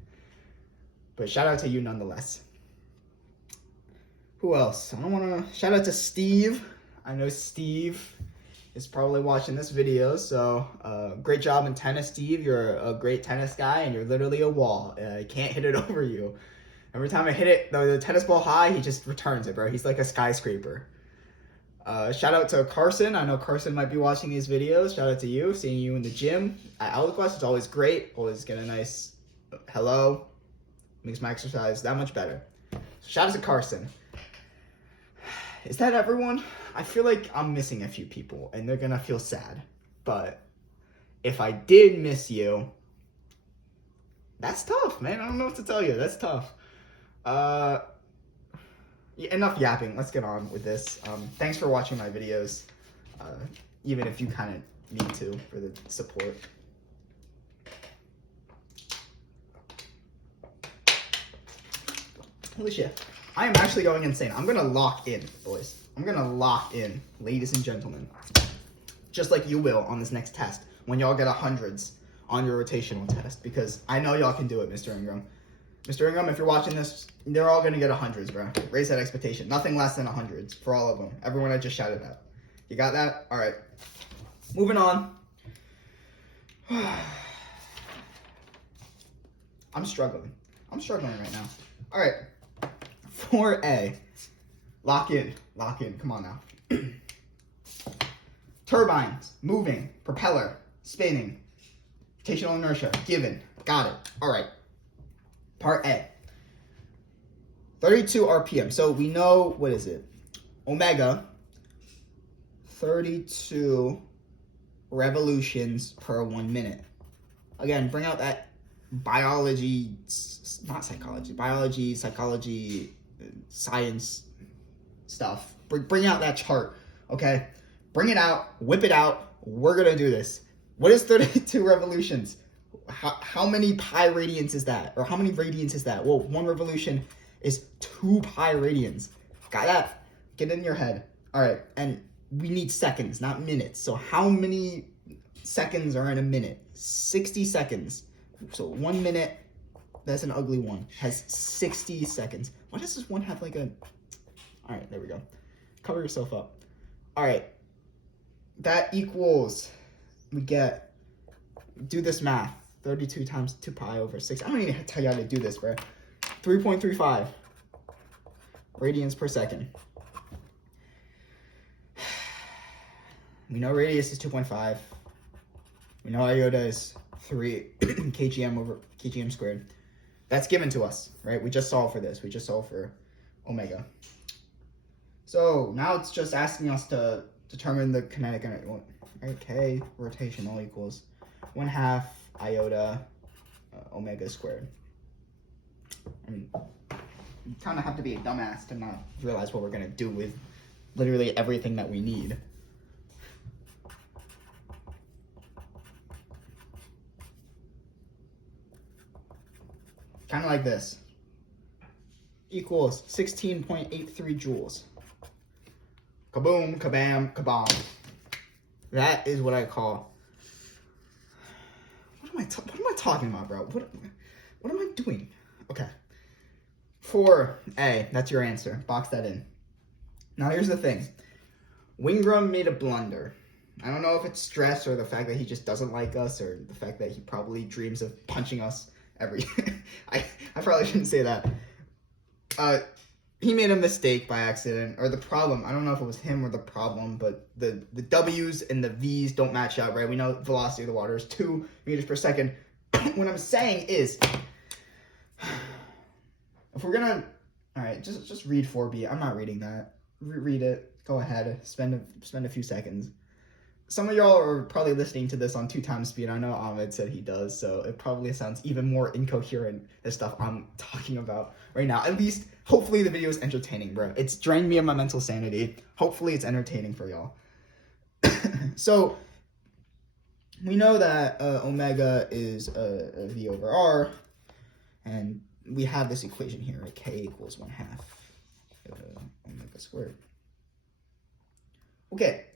But shout out to you nonetheless. Who else? I don't want to... Shout out to Steve. I know Steve is probably watching this video, so great job in tennis, Steve. You're a great tennis guy, and you're literally a wall. I can't hit it over you. Every time I hit it, the tennis ball high, he just returns it, bro. He's like a skyscraper. Shout out to Carson. I know Carson might be watching these videos. Shout out to you. Seeing you in the gym at ElderQuest is always great. Always get a nice hello. Makes my exercise that much better. So shout out to Carson. Is that everyone? I feel like I'm missing a few people, and they're gonna feel sad. But if I did miss you, that's tough, man. I don't know what to tell you. That's tough. Yeah, enough yapping. Let's get on with this. Thanks for watching my videos, even if you kind of need to for the support. Holy shit. I am actually going insane. I'm going to lock in, boys. I'm going to lock in, ladies and gentlemen. Just like you will on this next test when y'all get 100s on your rotational test. Because I know y'all can do it, Mr. Ingram. Mr. Ingram, if you're watching this, they're all going to get 100s, bro. Raise that expectation. Nothing less than 100s for all of them. Everyone I just shouted out. You got that? All right. Moving on. I'm struggling. I'm struggling right now. All right. 4A. Lock in. Lock in. Come on now. Turbines. Moving. Propeller. Spinning. Rotational inertia. Given. Got it. All right. Part A. 32 RPM. So we know, what is it? Omega, 32 revolutions per 1 minute. Again, bring out that biology, not psychology, biology, psychology, science stuff. Bring out that chart, okay? Bring it out, whip it out. We're gonna do this. What is 32 revolutions? How many pi radians is that? Or how many radians is that? Well, 1 revolution is 2 pi radians. Got that? Get it in your head. All right, and we need seconds, not minutes. So how many seconds are in a minute? 60 seconds. So 1 minute, that's an ugly one, has 60 seconds. Why does this one have like a... All right, there we go. Cover yourself up. All right, that equals, we get, do this math. 32 times 2 pi over 6. I don't even tell you how to do this, bro. 3.35 radians per second. We know radius is 2.5. We know iota is 3 kgm squared. That's given to us, right? We just solved for this. We just solved for omega. So now it's just asking us to determine the kinetic energy. Right? K rotational equals 1/2 iota omega squared. I mean, you kind of have to be a dumbass to not realize what we're going to do with literally everything that we need. Kind of like this. Equals 16.83 joules. Kaboom, kabam, kabam. That is what I call... What am I talking about, bro? What am I doing? Okay. 4A, that's your answer. Box that in. Now here's the thing. Wingram made a blunder. I don't know if it's stress or the fact that he just doesn't like us or the fact that he probably dreams of punching us every... I probably shouldn't say that. He made a mistake by accident, or the problem. I don't know if it was him or the problem, but the W's and the V's don't match up, right? We know velocity of the water is 2 meters per second. What I'm saying is, if we're gonna, all right, just read 4B. I'm not reading that. Read it. Go ahead. Spend a few seconds. Some of y'all are probably listening to this on 2 times speed. I know Ahmed said he does, so it probably sounds even more incoherent, the stuff I'm talking about right now. At least, hopefully the video is entertaining, bro. It's drained me of my mental sanity. Hopefully it's entertaining for y'all. So, we know that omega is V over R, and we have this equation here, right? K equals 1/2 omega squared. Okay.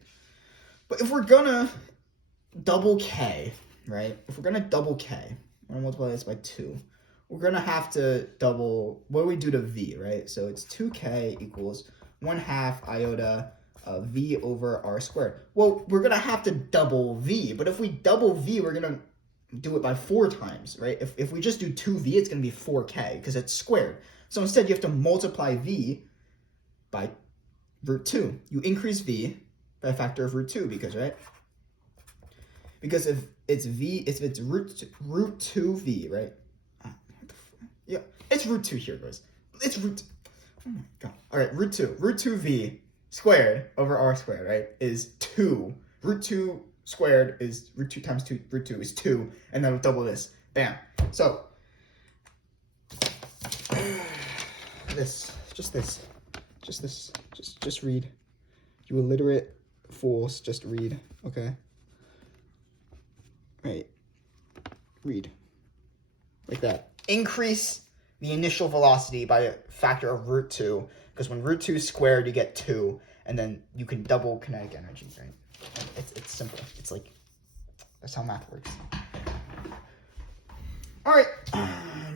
But if we're gonna double K, right? If we're gonna double K, we're gonna multiply this by 2. We're gonna have to double, what do we do to V, right? So it's 2K equals 1/2 iota V over R squared. Well, we're gonna have to double V, but if we double V, we're gonna do it by 4 times, right? If we just do 2V, it's gonna be 4K because it's squared. So instead you have to multiply V by root 2. You increase V by a factor of root 2, because, right? Because if it's root 2V, right? Yeah, it's root 2 here, guys. It's root, oh my god. All right, root 2V squared over R squared, right, is 2. Root 2 squared is root 2 times 2, root 2 is 2, and then we'll double this. Bam. So, just read. You illiterate fools, just read, okay? Right. Read. Like that. Increase the initial velocity by a factor of root 2, because when root 2 is squared, you get 2, and then you can double kinetic energy, right? It's simple. It's like, that's how math works. All right,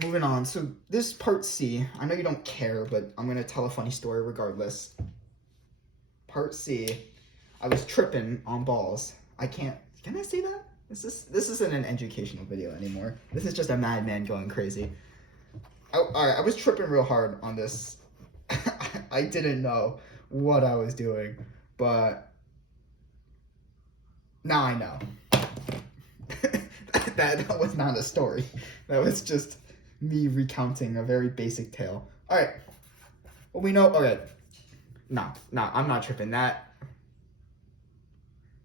moving on. So this part C, I know you don't care, but I'm going to tell a funny story regardless. Part C, I was tripping on balls. Can I say that? This isn't an educational video anymore. This is just a madman going crazy. All right, I was tripping real hard on this. I didn't know what I was doing, but now I know. that was not a story. That was just me recounting a very basic tale. All right, Well, we know, okay. No, I'm not tripping. The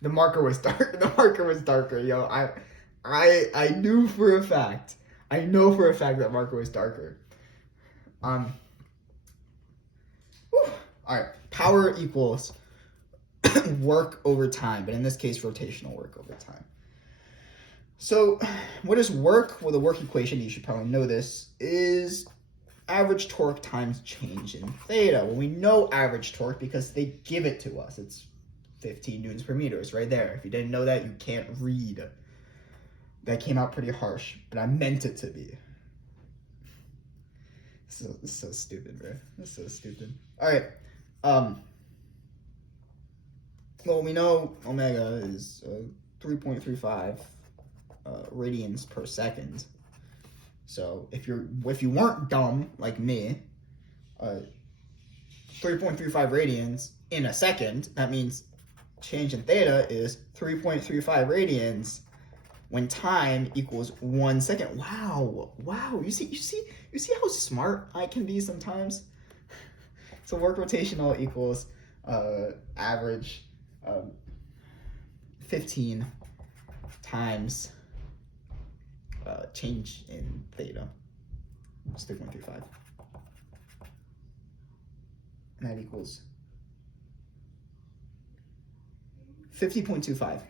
marker was dark. The marker was darker, yo. I knew for a fact. I know for a fact that marker was darker. Whew. All right. Power equals work over time, but in this case, rotational work over time. So, what is work? Well, the work equation, you should probably know this, is average torque times change in theta. Well, we know average torque because they give it to us. It's 15 newtons per meter. It's right there. If you didn't know that, you can't read. That came out pretty harsh, but I meant it to be. This is so stupid, bro. This is so stupid. All right. Well, we know omega is 3.35 radians per second. So if you weren't dumb like me, 3.35 radians in a second, that means change in theta is 3.35 radians when time equals 1 second. Wow. You see how smart I can be sometimes? So work rotational equals average 15 times change in theta. It's 3.35. And that equals 50.25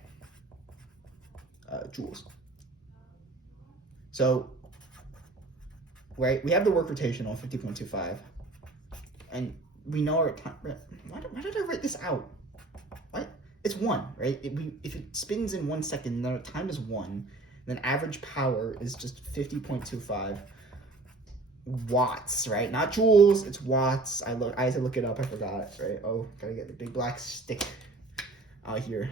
joules. So, right, we have the work rotational 50.25, and we know our time. Why did I write this out? What? It's 1, right? If it spins in 1 second, then our time is 1. Then average power is just 50.25 watts, right? Not joules, it's watts. I had to look it up, I forgot, right? Oh, gotta get the big black stick out here.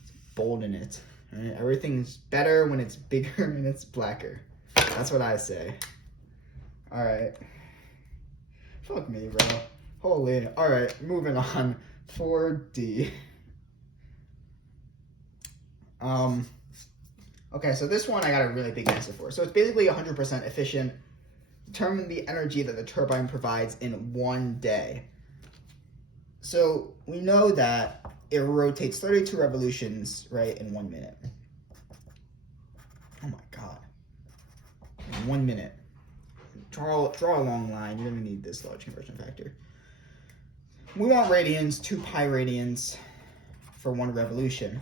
It's bold in it, right? Everything's better when it's bigger and it's blacker. That's what I say. All right. Fuck me, bro. Holy. All right, moving on. 4D. Okay, so this one I got a really big answer for. So it's basically 100% efficient. Determine the energy that the turbine provides in 1 day. So we know that it rotates 32 revolutions, right, in 1 minute. Oh my God. In 1 minute. Draw a long line. You're gonna need this large conversion factor. We want radians, 2 pi radians for 1 revolution.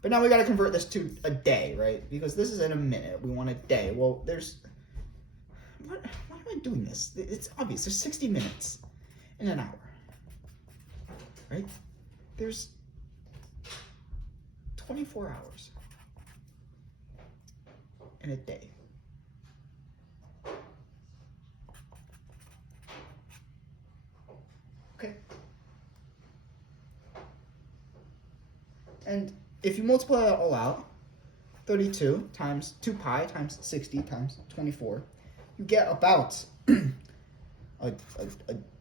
But now we got to convert this to a day, right? Because this is in a minute. We want a day. Well, why am I doing this? It's obvious. There's 60 minutes in an hour, right? There's 24 hours in a day. Okay. And if you multiply that all out, 32 times 2 pi times 60 times 24, you get about a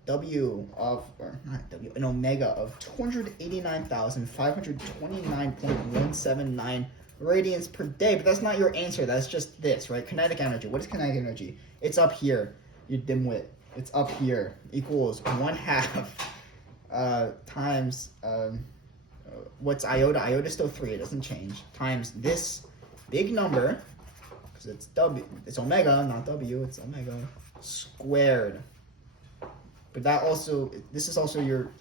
W of, or not W, an omega of 289,529.179 radians per day. But that's not your answer. That's just this, right? Kinetic energy. What is kinetic energy? It's up here, you dimwit. It's up here. Equals 1/2 times... what's iota? Iota is still 3, it doesn't change, times this big number, because it's W, it's omega, not W, it's omega squared. But this is also your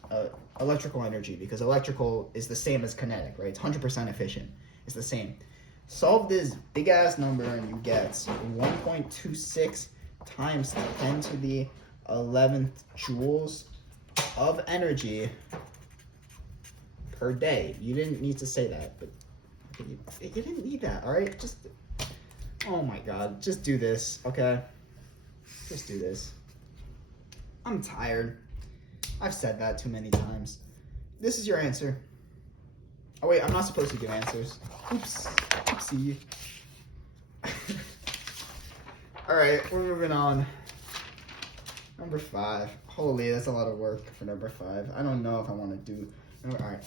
electrical energy, because electrical is the same as kinetic, right? It's 100% efficient. It's the same. Solve this big ass number and you get 1.26 times 10 to the 11th joules of energy per day. You didn't need to say that, but you didn't need that, all right? Just, oh my God, just do this, okay? Just do this. I'm tired. I've said that too many times. This is your answer. Oh wait, I'm not supposed to give answers. Oops, oopsie. All right, we're moving on. Number 5. Holy, that's a lot of work for number 5. I don't know if I want to do. All right.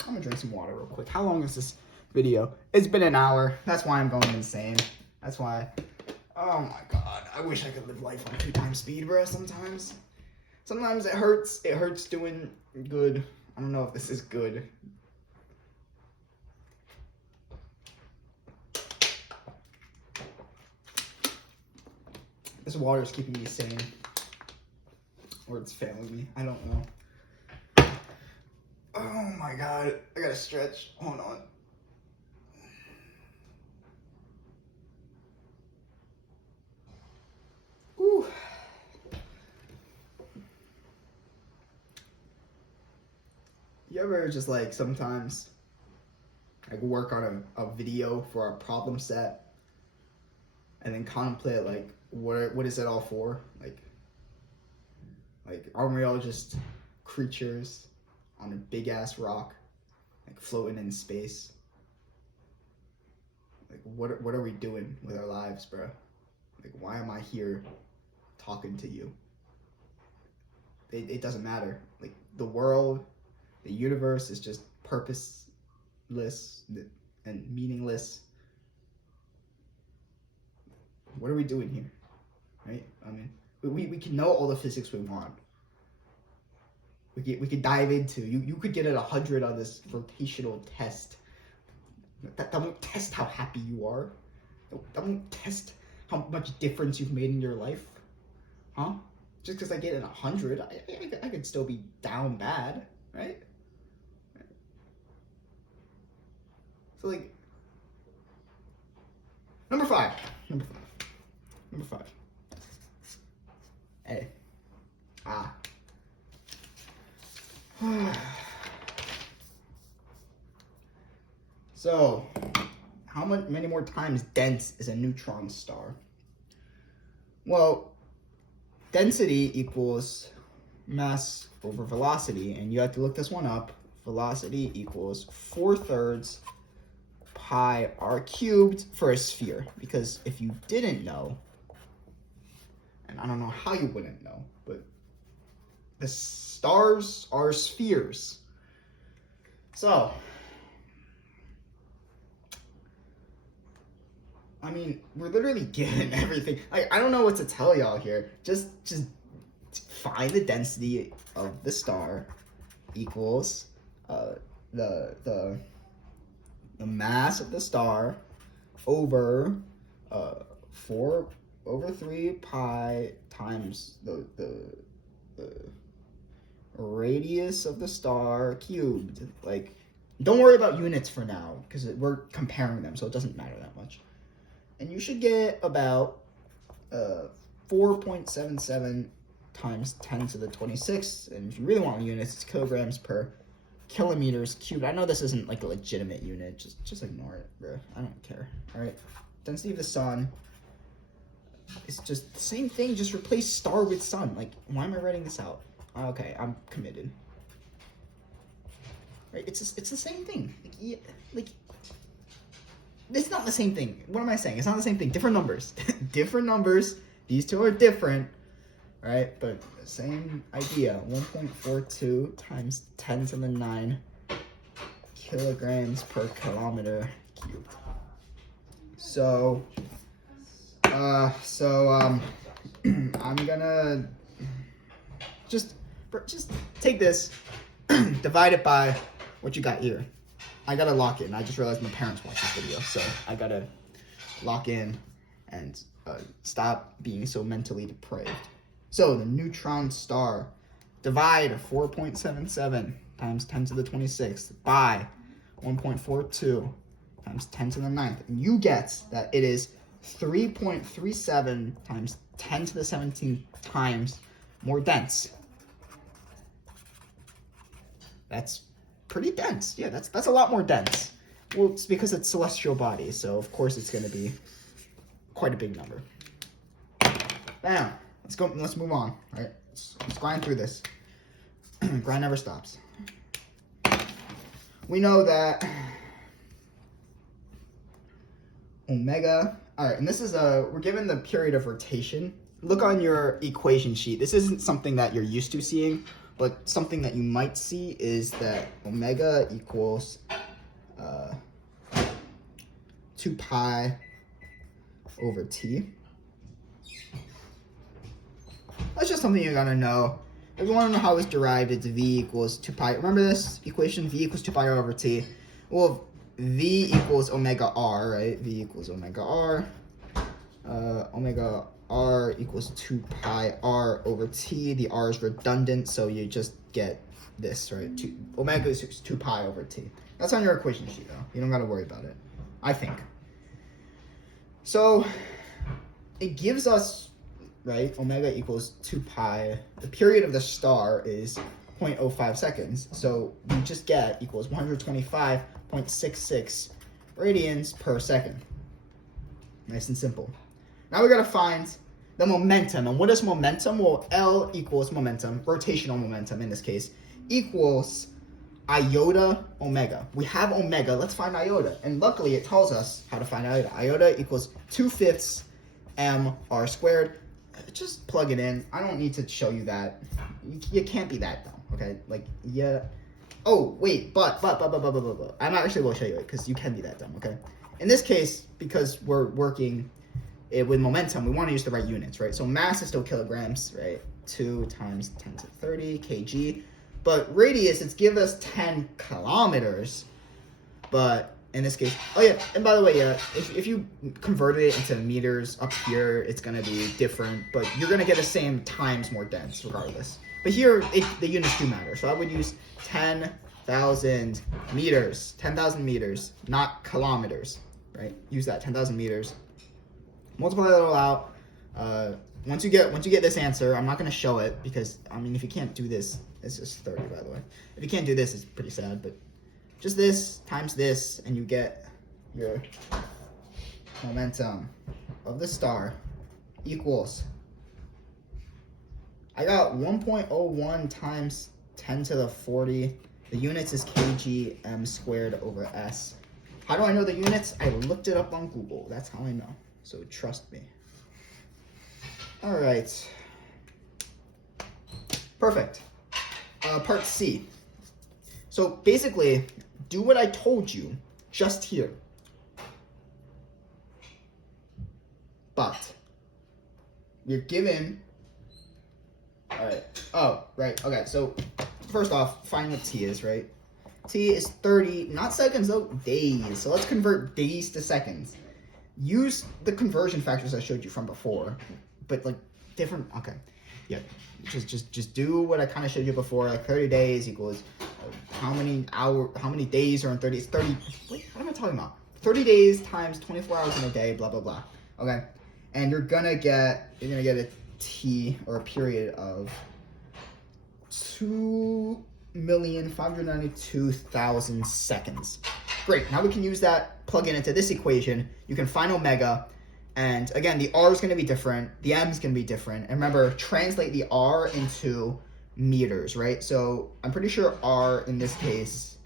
I'm gonna drink some water real quick. How long is this video? It's been an hour. That's why I'm going insane. That's why. Oh my god, I wish I could live life on 2 times speed, bro. Sometimes it hurts. It hurts doing good. I don't know if this is good. This water is keeping me sane. Or it's failing me. I don't know. Oh my god. I gotta stretch. Hold on. Whew. You ever just like sometimes like work on a video for a problem set and then contemplate like what is it all for? Like aren't we all just creatures on a big ass rock, like floating in space? Like what are we doing with our lives, bro? Like why am I here talking to you? It doesn't matter. Like the world, the universe is just purposeless and meaningless. What are we doing here? Right? I mean, we can know all the physics we want. We could dive into, you could get at 100 on this rotational test. That won't test how happy you are. That won't test how much difference you've made in your life. Huh? Just because I get at 100, I could still be down bad, right? So like, number five. A. Ah. So, how many more times dense is a neutron star? Well, density equals mass over velocity, and you have to look this one up. Velocity equals 4/3 pi r cubed for a sphere. Because if you didn't know, and I don't know how you wouldn't know, but the stars are spheres. So, I mean, we're literally given everything. I don't know what to tell y'all here. Just find the density of the star equals the mass of the star over 4/3 pi times the radius of the star cubed. Like, don't worry about units for now because we're comparing them, so it doesn't matter that much. And you should get about 4.77 times 10 to the 26. And if you really want units, it's kilograms per kilometers cubed. I know this isn't like a legitimate unit. Just ignore it, bro. I don't care. All right. Density of the sun is just the same thing. Just replace star with sun. Like, why am I writing this out? Okay, I'm committed. Right? It's the same thing. Like it's not the same thing. What am I saying? It's not the same thing. Different numbers. Different numbers. These two are different. Right? But same idea. 1.42 times 10 to the 9 kilograms per kilometer cubed. So I'm gonna just take this, divide it by what you got here. I gotta lock in. I just realized my parents watch this video, so I gotta lock in and stop being so mentally depraved. So the neutron star, divide 4.77 times 10 to the 26th by 1.42 times 10 to the 9th, and you get that it is 3.37 times 10 to the 17th times more dense. That's pretty dense. Yeah, that's a lot more dense. Well, it's because it's celestial bodies, so of course it's going to be quite a big number. Bam. Let's move on. All right, let's grind through this. Grind never stops. We know that omega. All right, and this is we're given the period of rotation. Look on your equation sheet. This isn't something that you're used to seeing, but something that you might see is that omega equals 2 pi over t. That's just something you gotta know. If you want to know how it's derived, it's v equals 2 pi. Remember this equation? V equals 2 pi r over t. Well, v equals omega r, right? V equals omega r. Omega r equals 2 pi r over t. The r is redundant, so you just get this, right? Omega is 2 pi over t. That's on your equation sheet, though. You don't gotta worry about it, I think. So it gives us, right, omega equals 2 pi. The period of the star is 0.05 seconds. So we just get equals 125.66 radians per second. Nice and simple. Now we got to find the momentum. And what is momentum? Well, L equals momentum, rotational momentum in this case, equals iota omega. We have omega. Let's find iota. And luckily it tells us how to find iota. Iota equals 2/5 m r squared. Just plug it in. I don't need to show you that. You can't be that dumb, okay? Like, yeah. Oh, wait, but. I'm actually will show you it because you can be that dumb, okay? In this case, because we're working with momentum, we want to use the right units, right? So mass is still kilograms, right? 2 times 10 to 30 kg. But radius, it's give us 10 kilometers. But in this case, oh yeah, and by the way, yeah, if you converted it into meters up here, it's going to be different, but you're going to get the same times more dense regardless. But here, the units do matter. So I would use 10,000 meters, 10,000 meters, not kilometers, right? Use that, 10,000 meters. Multiply that all out. Once you get this answer, I'm not going to show it because, I mean, if you can't do this, this is 30, by the way. If you can't do this, it's pretty sad, but just this times this, and you get your momentum of the star equals, I got 1.01 times 10 to the 40. The units is kg m squared over s. How do I know the units? I looked it up on Google. That's how I know. So trust me. All right. Perfect. Part C. So basically, do what I told you just here. But you're given, all right. Oh, right. Okay. So first off, find what T is, right? T is 30, not seconds though, days. So let's convert days to seconds. Use the conversion factors I showed you from before, but like different. Okay. Yeah. Just do what I kind of showed you before. Like 30 days equals how many days are in 30? It's 30. Wait, what am I talking about? 30 days times 24 hours in a day. Blah blah blah. Okay, and you're gonna get a t or a period of 2,592,000 seconds. Great. Now we can use that. Plug it into this equation. You can find omega. And again, the R is going to be different. The M is going to be different. And remember, translate the R into meters, right? So I'm pretty sure R in this case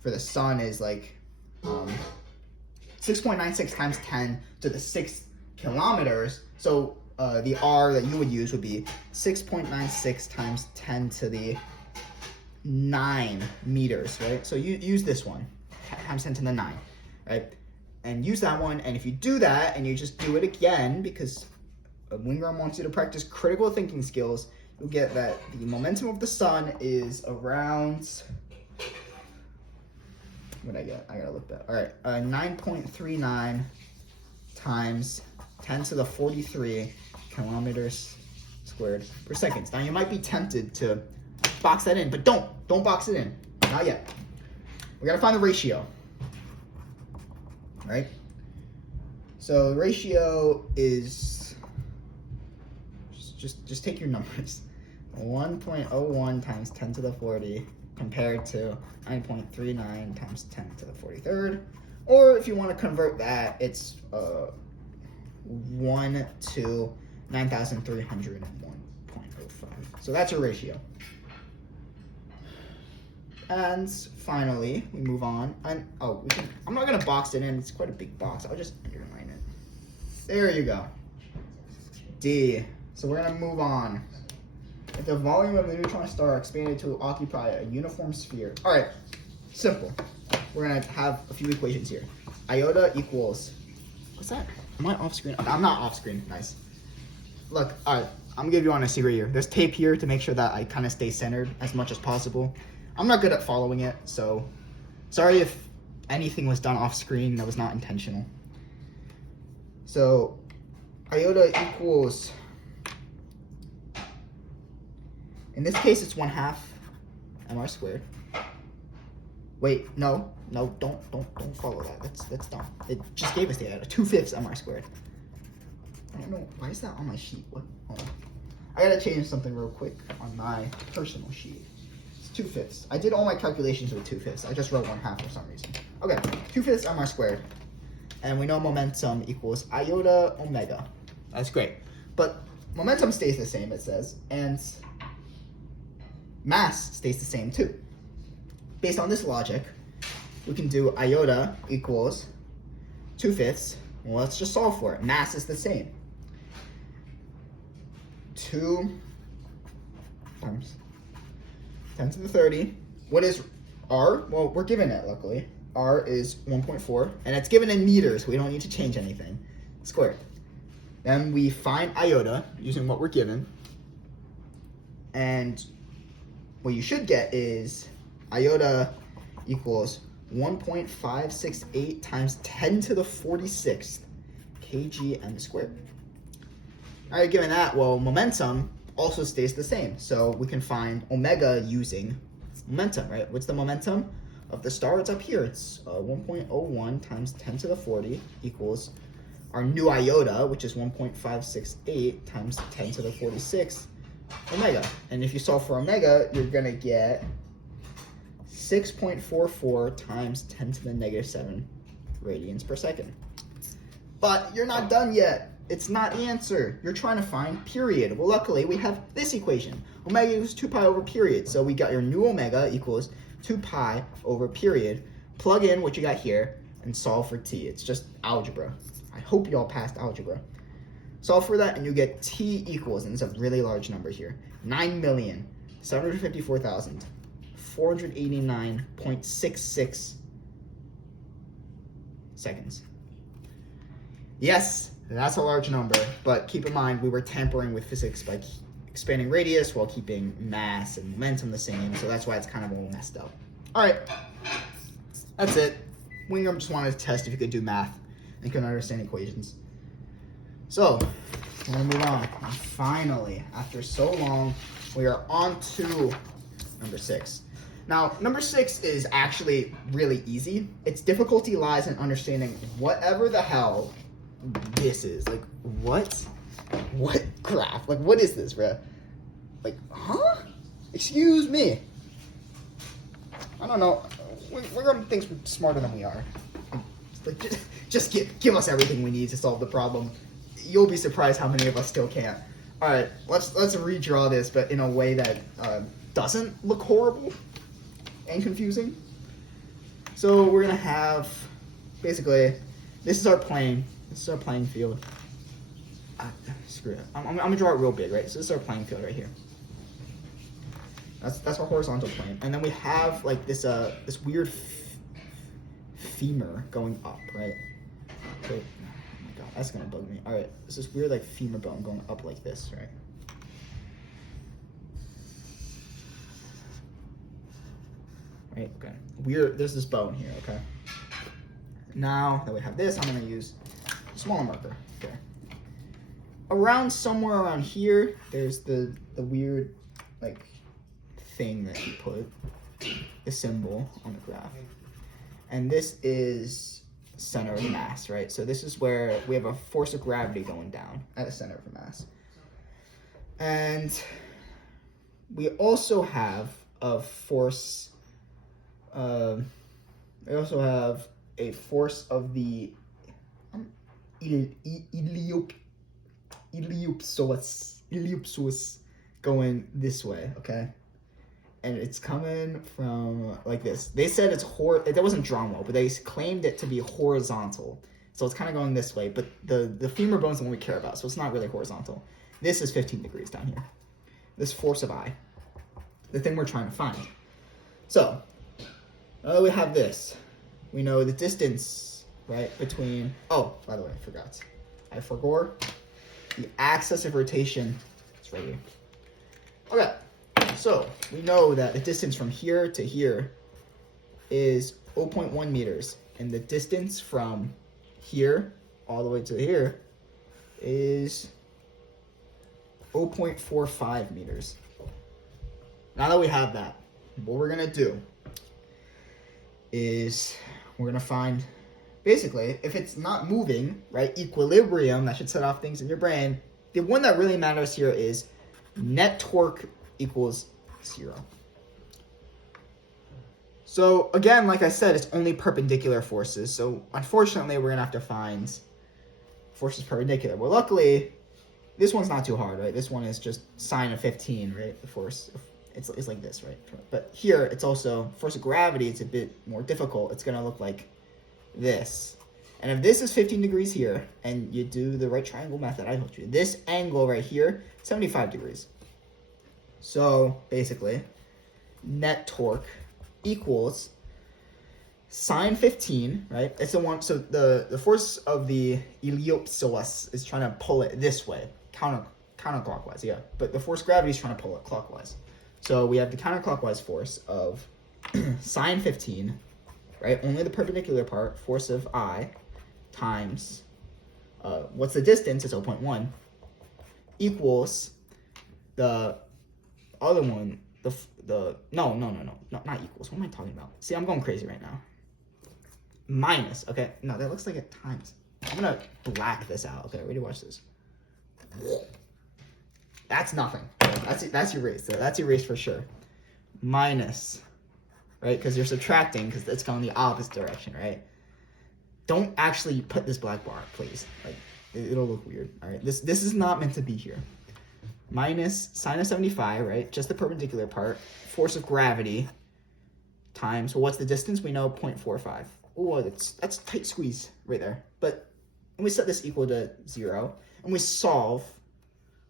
for the sun is like 6.96 times 10 to the 6 kilometers. So the R that you would use would be 6.96 times 10 to the 9 meters, right? So you use this one, times 10 to the 9, right? And use that one, and if you do that, and you just do it again, because Wingram wants you to practice critical thinking skills, you'll get that the momentum of the sun is around, what did I get? I gotta look back. All right, 9.39 times 10 to the 43 kilometers squared per second. Now, you might be tempted to box that in, but don't box it in, not yet. We gotta find the ratio. Right? So the ratio is, just take your numbers. 1.01 times 10 to the 40 compared to 9.39 times 10 to the 43rd. Or if you want to convert that, it's 1 to 9,301.05. So that's your ratio. And finally, we move on. And I'm not gonna box it in. It's quite a big box. I'll just underline it. There you go. D. So we're gonna move on. If the volume of the neutron star expanded to occupy a uniform sphere. All right, simple. We're gonna have a few equations here. Iota equals, what's that? Am I off screen? Okay, I'm not off screen. Nice. Look, all right, I'm gonna give you on a secret here. There's tape here to make sure that I kind of stay centered as much as possible. I'm not good at following it, so sorry if anything was done off screen that was not intentional. So iota equals, in this case, it's 1/2 mr squared. Wait, no, don't follow that. That's dumb. It just gave us the iota, 2/5 mr squared. I don't know, why is that on my sheet? What? Hold on. I gotta change something real quick on my personal sheet. It's 2/5. I did all my calculations with 2/5. I just wrote 1/2 for some reason. Okay, 2/5 mr squared. And we know momentum equals iota omega. That's great. But momentum stays the same, it says, and mass stays the same too. Based on this logic, we can do iota equals 2/5. Well, let's just solve for it. Mass is the same. 2 times 10 to the 30. What is R? Well, we're given it, luckily. R is 1.4, and it's given in meters. We don't need to change anything. Squared. Then we find iota using what we're given. And what you should get is iota equals 1.568 times 10 to the 46th kgm squared. All right, given that, well, momentum also stays the same. So we can find omega using momentum, right? What's the momentum of the star? It's up here. It's 1.01 times 10 to the 40 equals our new iota, which is 1.568 times 10 to the 46th omega. And if you solve for omega, you're going to get 6.44 times 10 to the -7 radians per second. But you're not done yet. It's not the answer. You're trying to find period. Well, luckily, we have this equation. Omega equals 2 pi over period. So we got your new omega equals 2 pi over period. Plug in what you got here and solve for t. It's just algebra. I hope you all passed algebra. Solve for that and you get t equals, and it's a really large number here, 9,754,489.66 seconds. Yes, that's a large number, but keep in mind we were tampering with physics by expanding radius while keeping mass and momentum the same, so that's why it's kind of all messed up. All right, that's it. Wingham just wanted to test if you could do math and could understand equations. So, we're gonna move on. And finally, after so long, we are on to number 6. Now, number 6 is actually really easy. Its difficulty lies in understanding whatever the hell this is. Like, what graph? Like, what is this, bruh? Like, huh? Excuse me. I don't know. We're gonna think we're smarter than we are. Like, just give us everything we need to solve the problem. You'll be surprised how many of us still can't. All right, let's redraw this, but in a way that doesn't look horrible and confusing. So we're gonna have, basically, this is our plane. This is our playing field. Screw it. I'm gonna draw it real big, right? So this is our playing field right here. That's our horizontal plane, and then we have like this this weird femur going up, right? So, oh my god, that's gonna bug me. All right, this is weird like femur bone going up like this, right? Right. Okay. Weird. There's this bone here. Okay. Now that we have this, I'm gonna use a smaller marker. Okay. Somewhere around here, there's the weird like thing that you put, the symbol on the graph, and this is center of mass, right? So this is where we have a force of gravity going down at the center of mass, and we also have a force. We also have a force of the iliopsoas going this way, okay? And it's coming from like this. They said it's that wasn't drawn well, but they claimed it to be horizontal. So it's kind of going this way, but the femur bone's the one we care about, so it's not really horizontal. This is 15 degrees down here. This force of I, the thing we're trying to find. So, now that we have this, we know the distance, right, between, oh, by the way, I forgot. I forgot the axis of rotation. It's right here. Okay, so we know that the distance from here to here is 0.1 meters, and the distance from here all the way to here is 0.45 meters. Now that we have that, what we're gonna do is we're gonna find, basically, if it's not moving, right, equilibrium, that should set off things in your brain. The one that really matters here is net torque equals 0. So again, like I said, it's only perpendicular forces. So unfortunately, we're gonna have to find forces perpendicular. Well, luckily, this one's not too hard, right? This one is just sine of 15, right? The force, it's like this, right? But here, it's also, force of gravity, it's a bit more difficult. It's gonna look like this. And if this is 15 degrees here, and you do the right triangle method I told you, this angle right here, 75 degrees. So basically, net torque equals sine 15, right? It's the one, so the force of the iliopsoas is trying to pull it this way, counterclockwise, yeah. But the force of gravity is trying to pull it clockwise. So we have the counterclockwise force of sine 15, right? Only the perpendicular part, force of I, times, what's the distance? It's 0.1, equals the other one, no, not equals. What am I talking about? See, I'm going crazy right now. Minus, okay? No, that looks like it times. I'm gonna black this out. Okay, ready to watch this. That's nothing. That's erased. So that's erased for sure. Minus, right? Because you're subtracting, because it's going the opposite direction, right? Don't actually put this black bar, please. Like, it'll look weird. All right, this is not meant to be here. Minus sine of 75, right? Just the perpendicular part. Force of gravity times, well, what's the distance? We know 0.45. Oh, that's tight squeeze right there. But we set this equal to 0, and we solve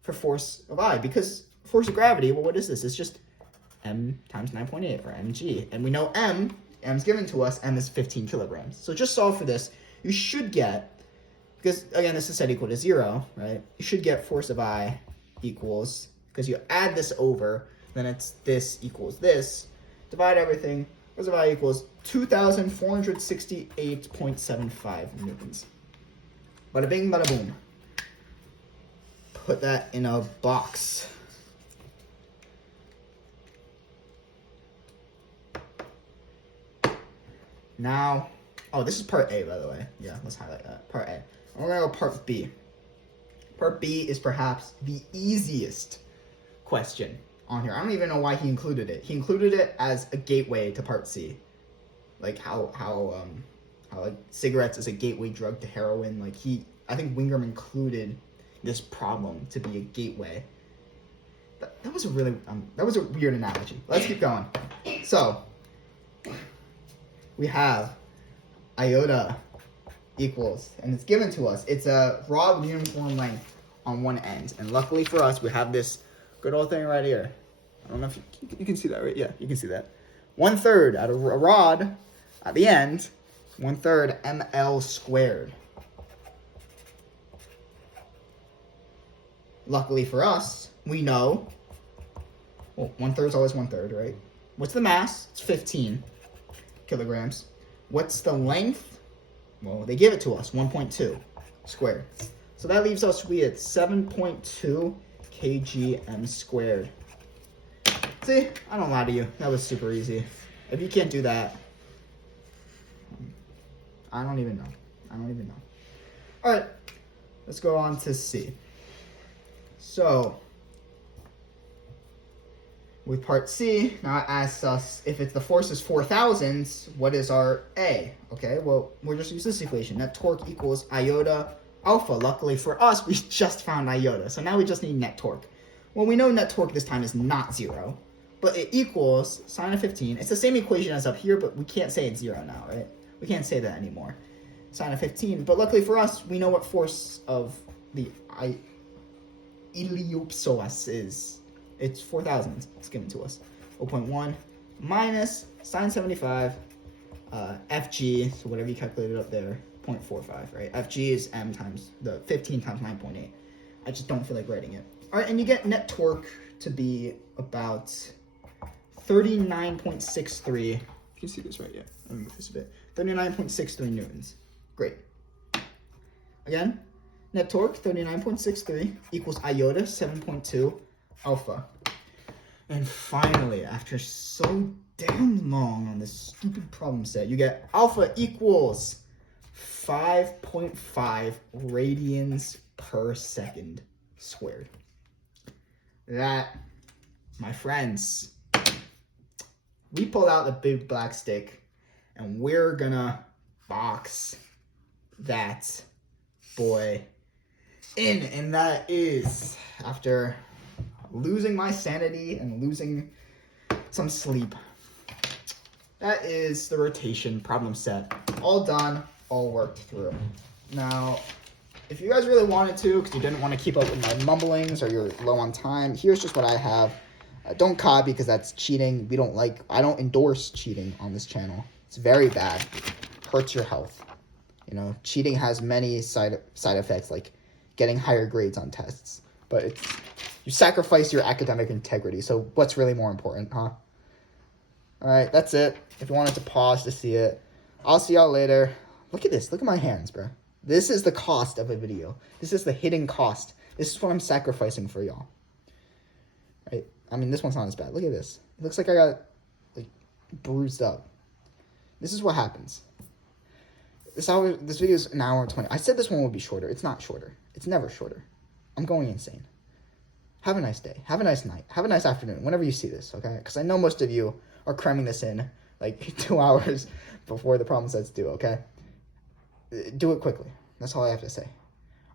for force of I, because force of gravity, well, what is this? It's just m times 9.8, or mg. And we know m's given to us, m is 15 kilograms. So just solve for this. You should get, because again, this is set equal to 0, right? You should get force of I equals, because you add this over, then it's this equals this, divide everything, force of I equals 2,468.75 newtons. Bada bing, bada boom. Put that in a box. Now, oh, this is part A, by the way. Yeah, let's highlight that. Part A. And we're gonna go part B. Part B is perhaps the easiest question on here. I don't even know why he included it. He included it as a gateway to part C. Like how like cigarettes is a gateway drug to heroin. Like I think Wingram included this problem to be a gateway. That was a really, that was a weird analogy. Let's keep going. So, we have iota equals, and it's given to us. It's a rod with uniform length on one end. And luckily for us, we have this good old thing right here. I don't know if you can see that, right? Yeah, you can see that. 1/3 out of a rod at the end, 1/3 ml squared. Luckily for us, we know, well, 1/3 is always 1/3, right? What's the mass? It's 15 kilograms. What's the length? Well, they give it to us, 1.2 squared. So that leaves us, we at 7.2 kgm squared. See, I don't lie to you. That was super easy. If you can't do that, I don't even know. All right, let's go on to C. So, with part C, now it asks us if the force is 4,000, what is our A? Okay, well, we'll just use this equation. Net torque equals iota alpha. Luckily for us, we just found iota. So now we just need net torque. Well, we know net torque this time is not 0, but it equals sine of 15. It's the same equation as up here, but we can't say it's 0 now, right? We can't say that anymore. Sine of 15. But luckily for us, we know what force of the iliopsoas is. It's 4,000. It's given to us. 0.1 minus sine 75 FG, so whatever you calculated up there, 0.45, right? FG is M times the 15 times 9.8. I just don't feel like writing it. All right, and you get net torque to be about 39.63. You can see this right here. Let me move this a bit. 39.63 newtons. Great. Again, net torque 39.63 equals iota 7.2 alpha. And finally, after so damn long on this stupid problem set, you get alpha equals 5.5 radians per second squared. That, my friends, we pulled out the big black stick and we're gonna box that boy in. And that is, after losing my sanity and losing some sleep, that is the rotation problem set. All done, all worked through. Now, if you guys really wanted to, because you didn't want to keep up with my mumblings or you're low on time, here's just what I have. Don't copy because that's cheating. I don't endorse cheating on this channel. It's very bad. Hurts your health. You know, cheating has many side effects, like getting higher grades on tests. But you sacrifice your academic integrity. So what's really more important, huh? All right, that's it. If you wanted to pause to see it, I'll see y'all later. Look at this. Look at my hands, bro. This is the cost of a video. This is the hidden cost. This is what I'm sacrificing for y'all. Right? I mean, this one's not as bad. Look at this. It looks like I got, like, bruised up. This is what happens. This video is an hour and 20. I said this one would be shorter. It's not shorter. It's never shorter. I'm going insane. Have a nice day. Have a nice night. Have a nice afternoon, whenever you see this, okay? Because I know most of you are cramming this in, like, 2 hours before the problem set's due, okay? Do it quickly. That's all I have to say.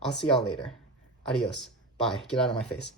I'll see y'all later. Adios. Bye. Get out of my face.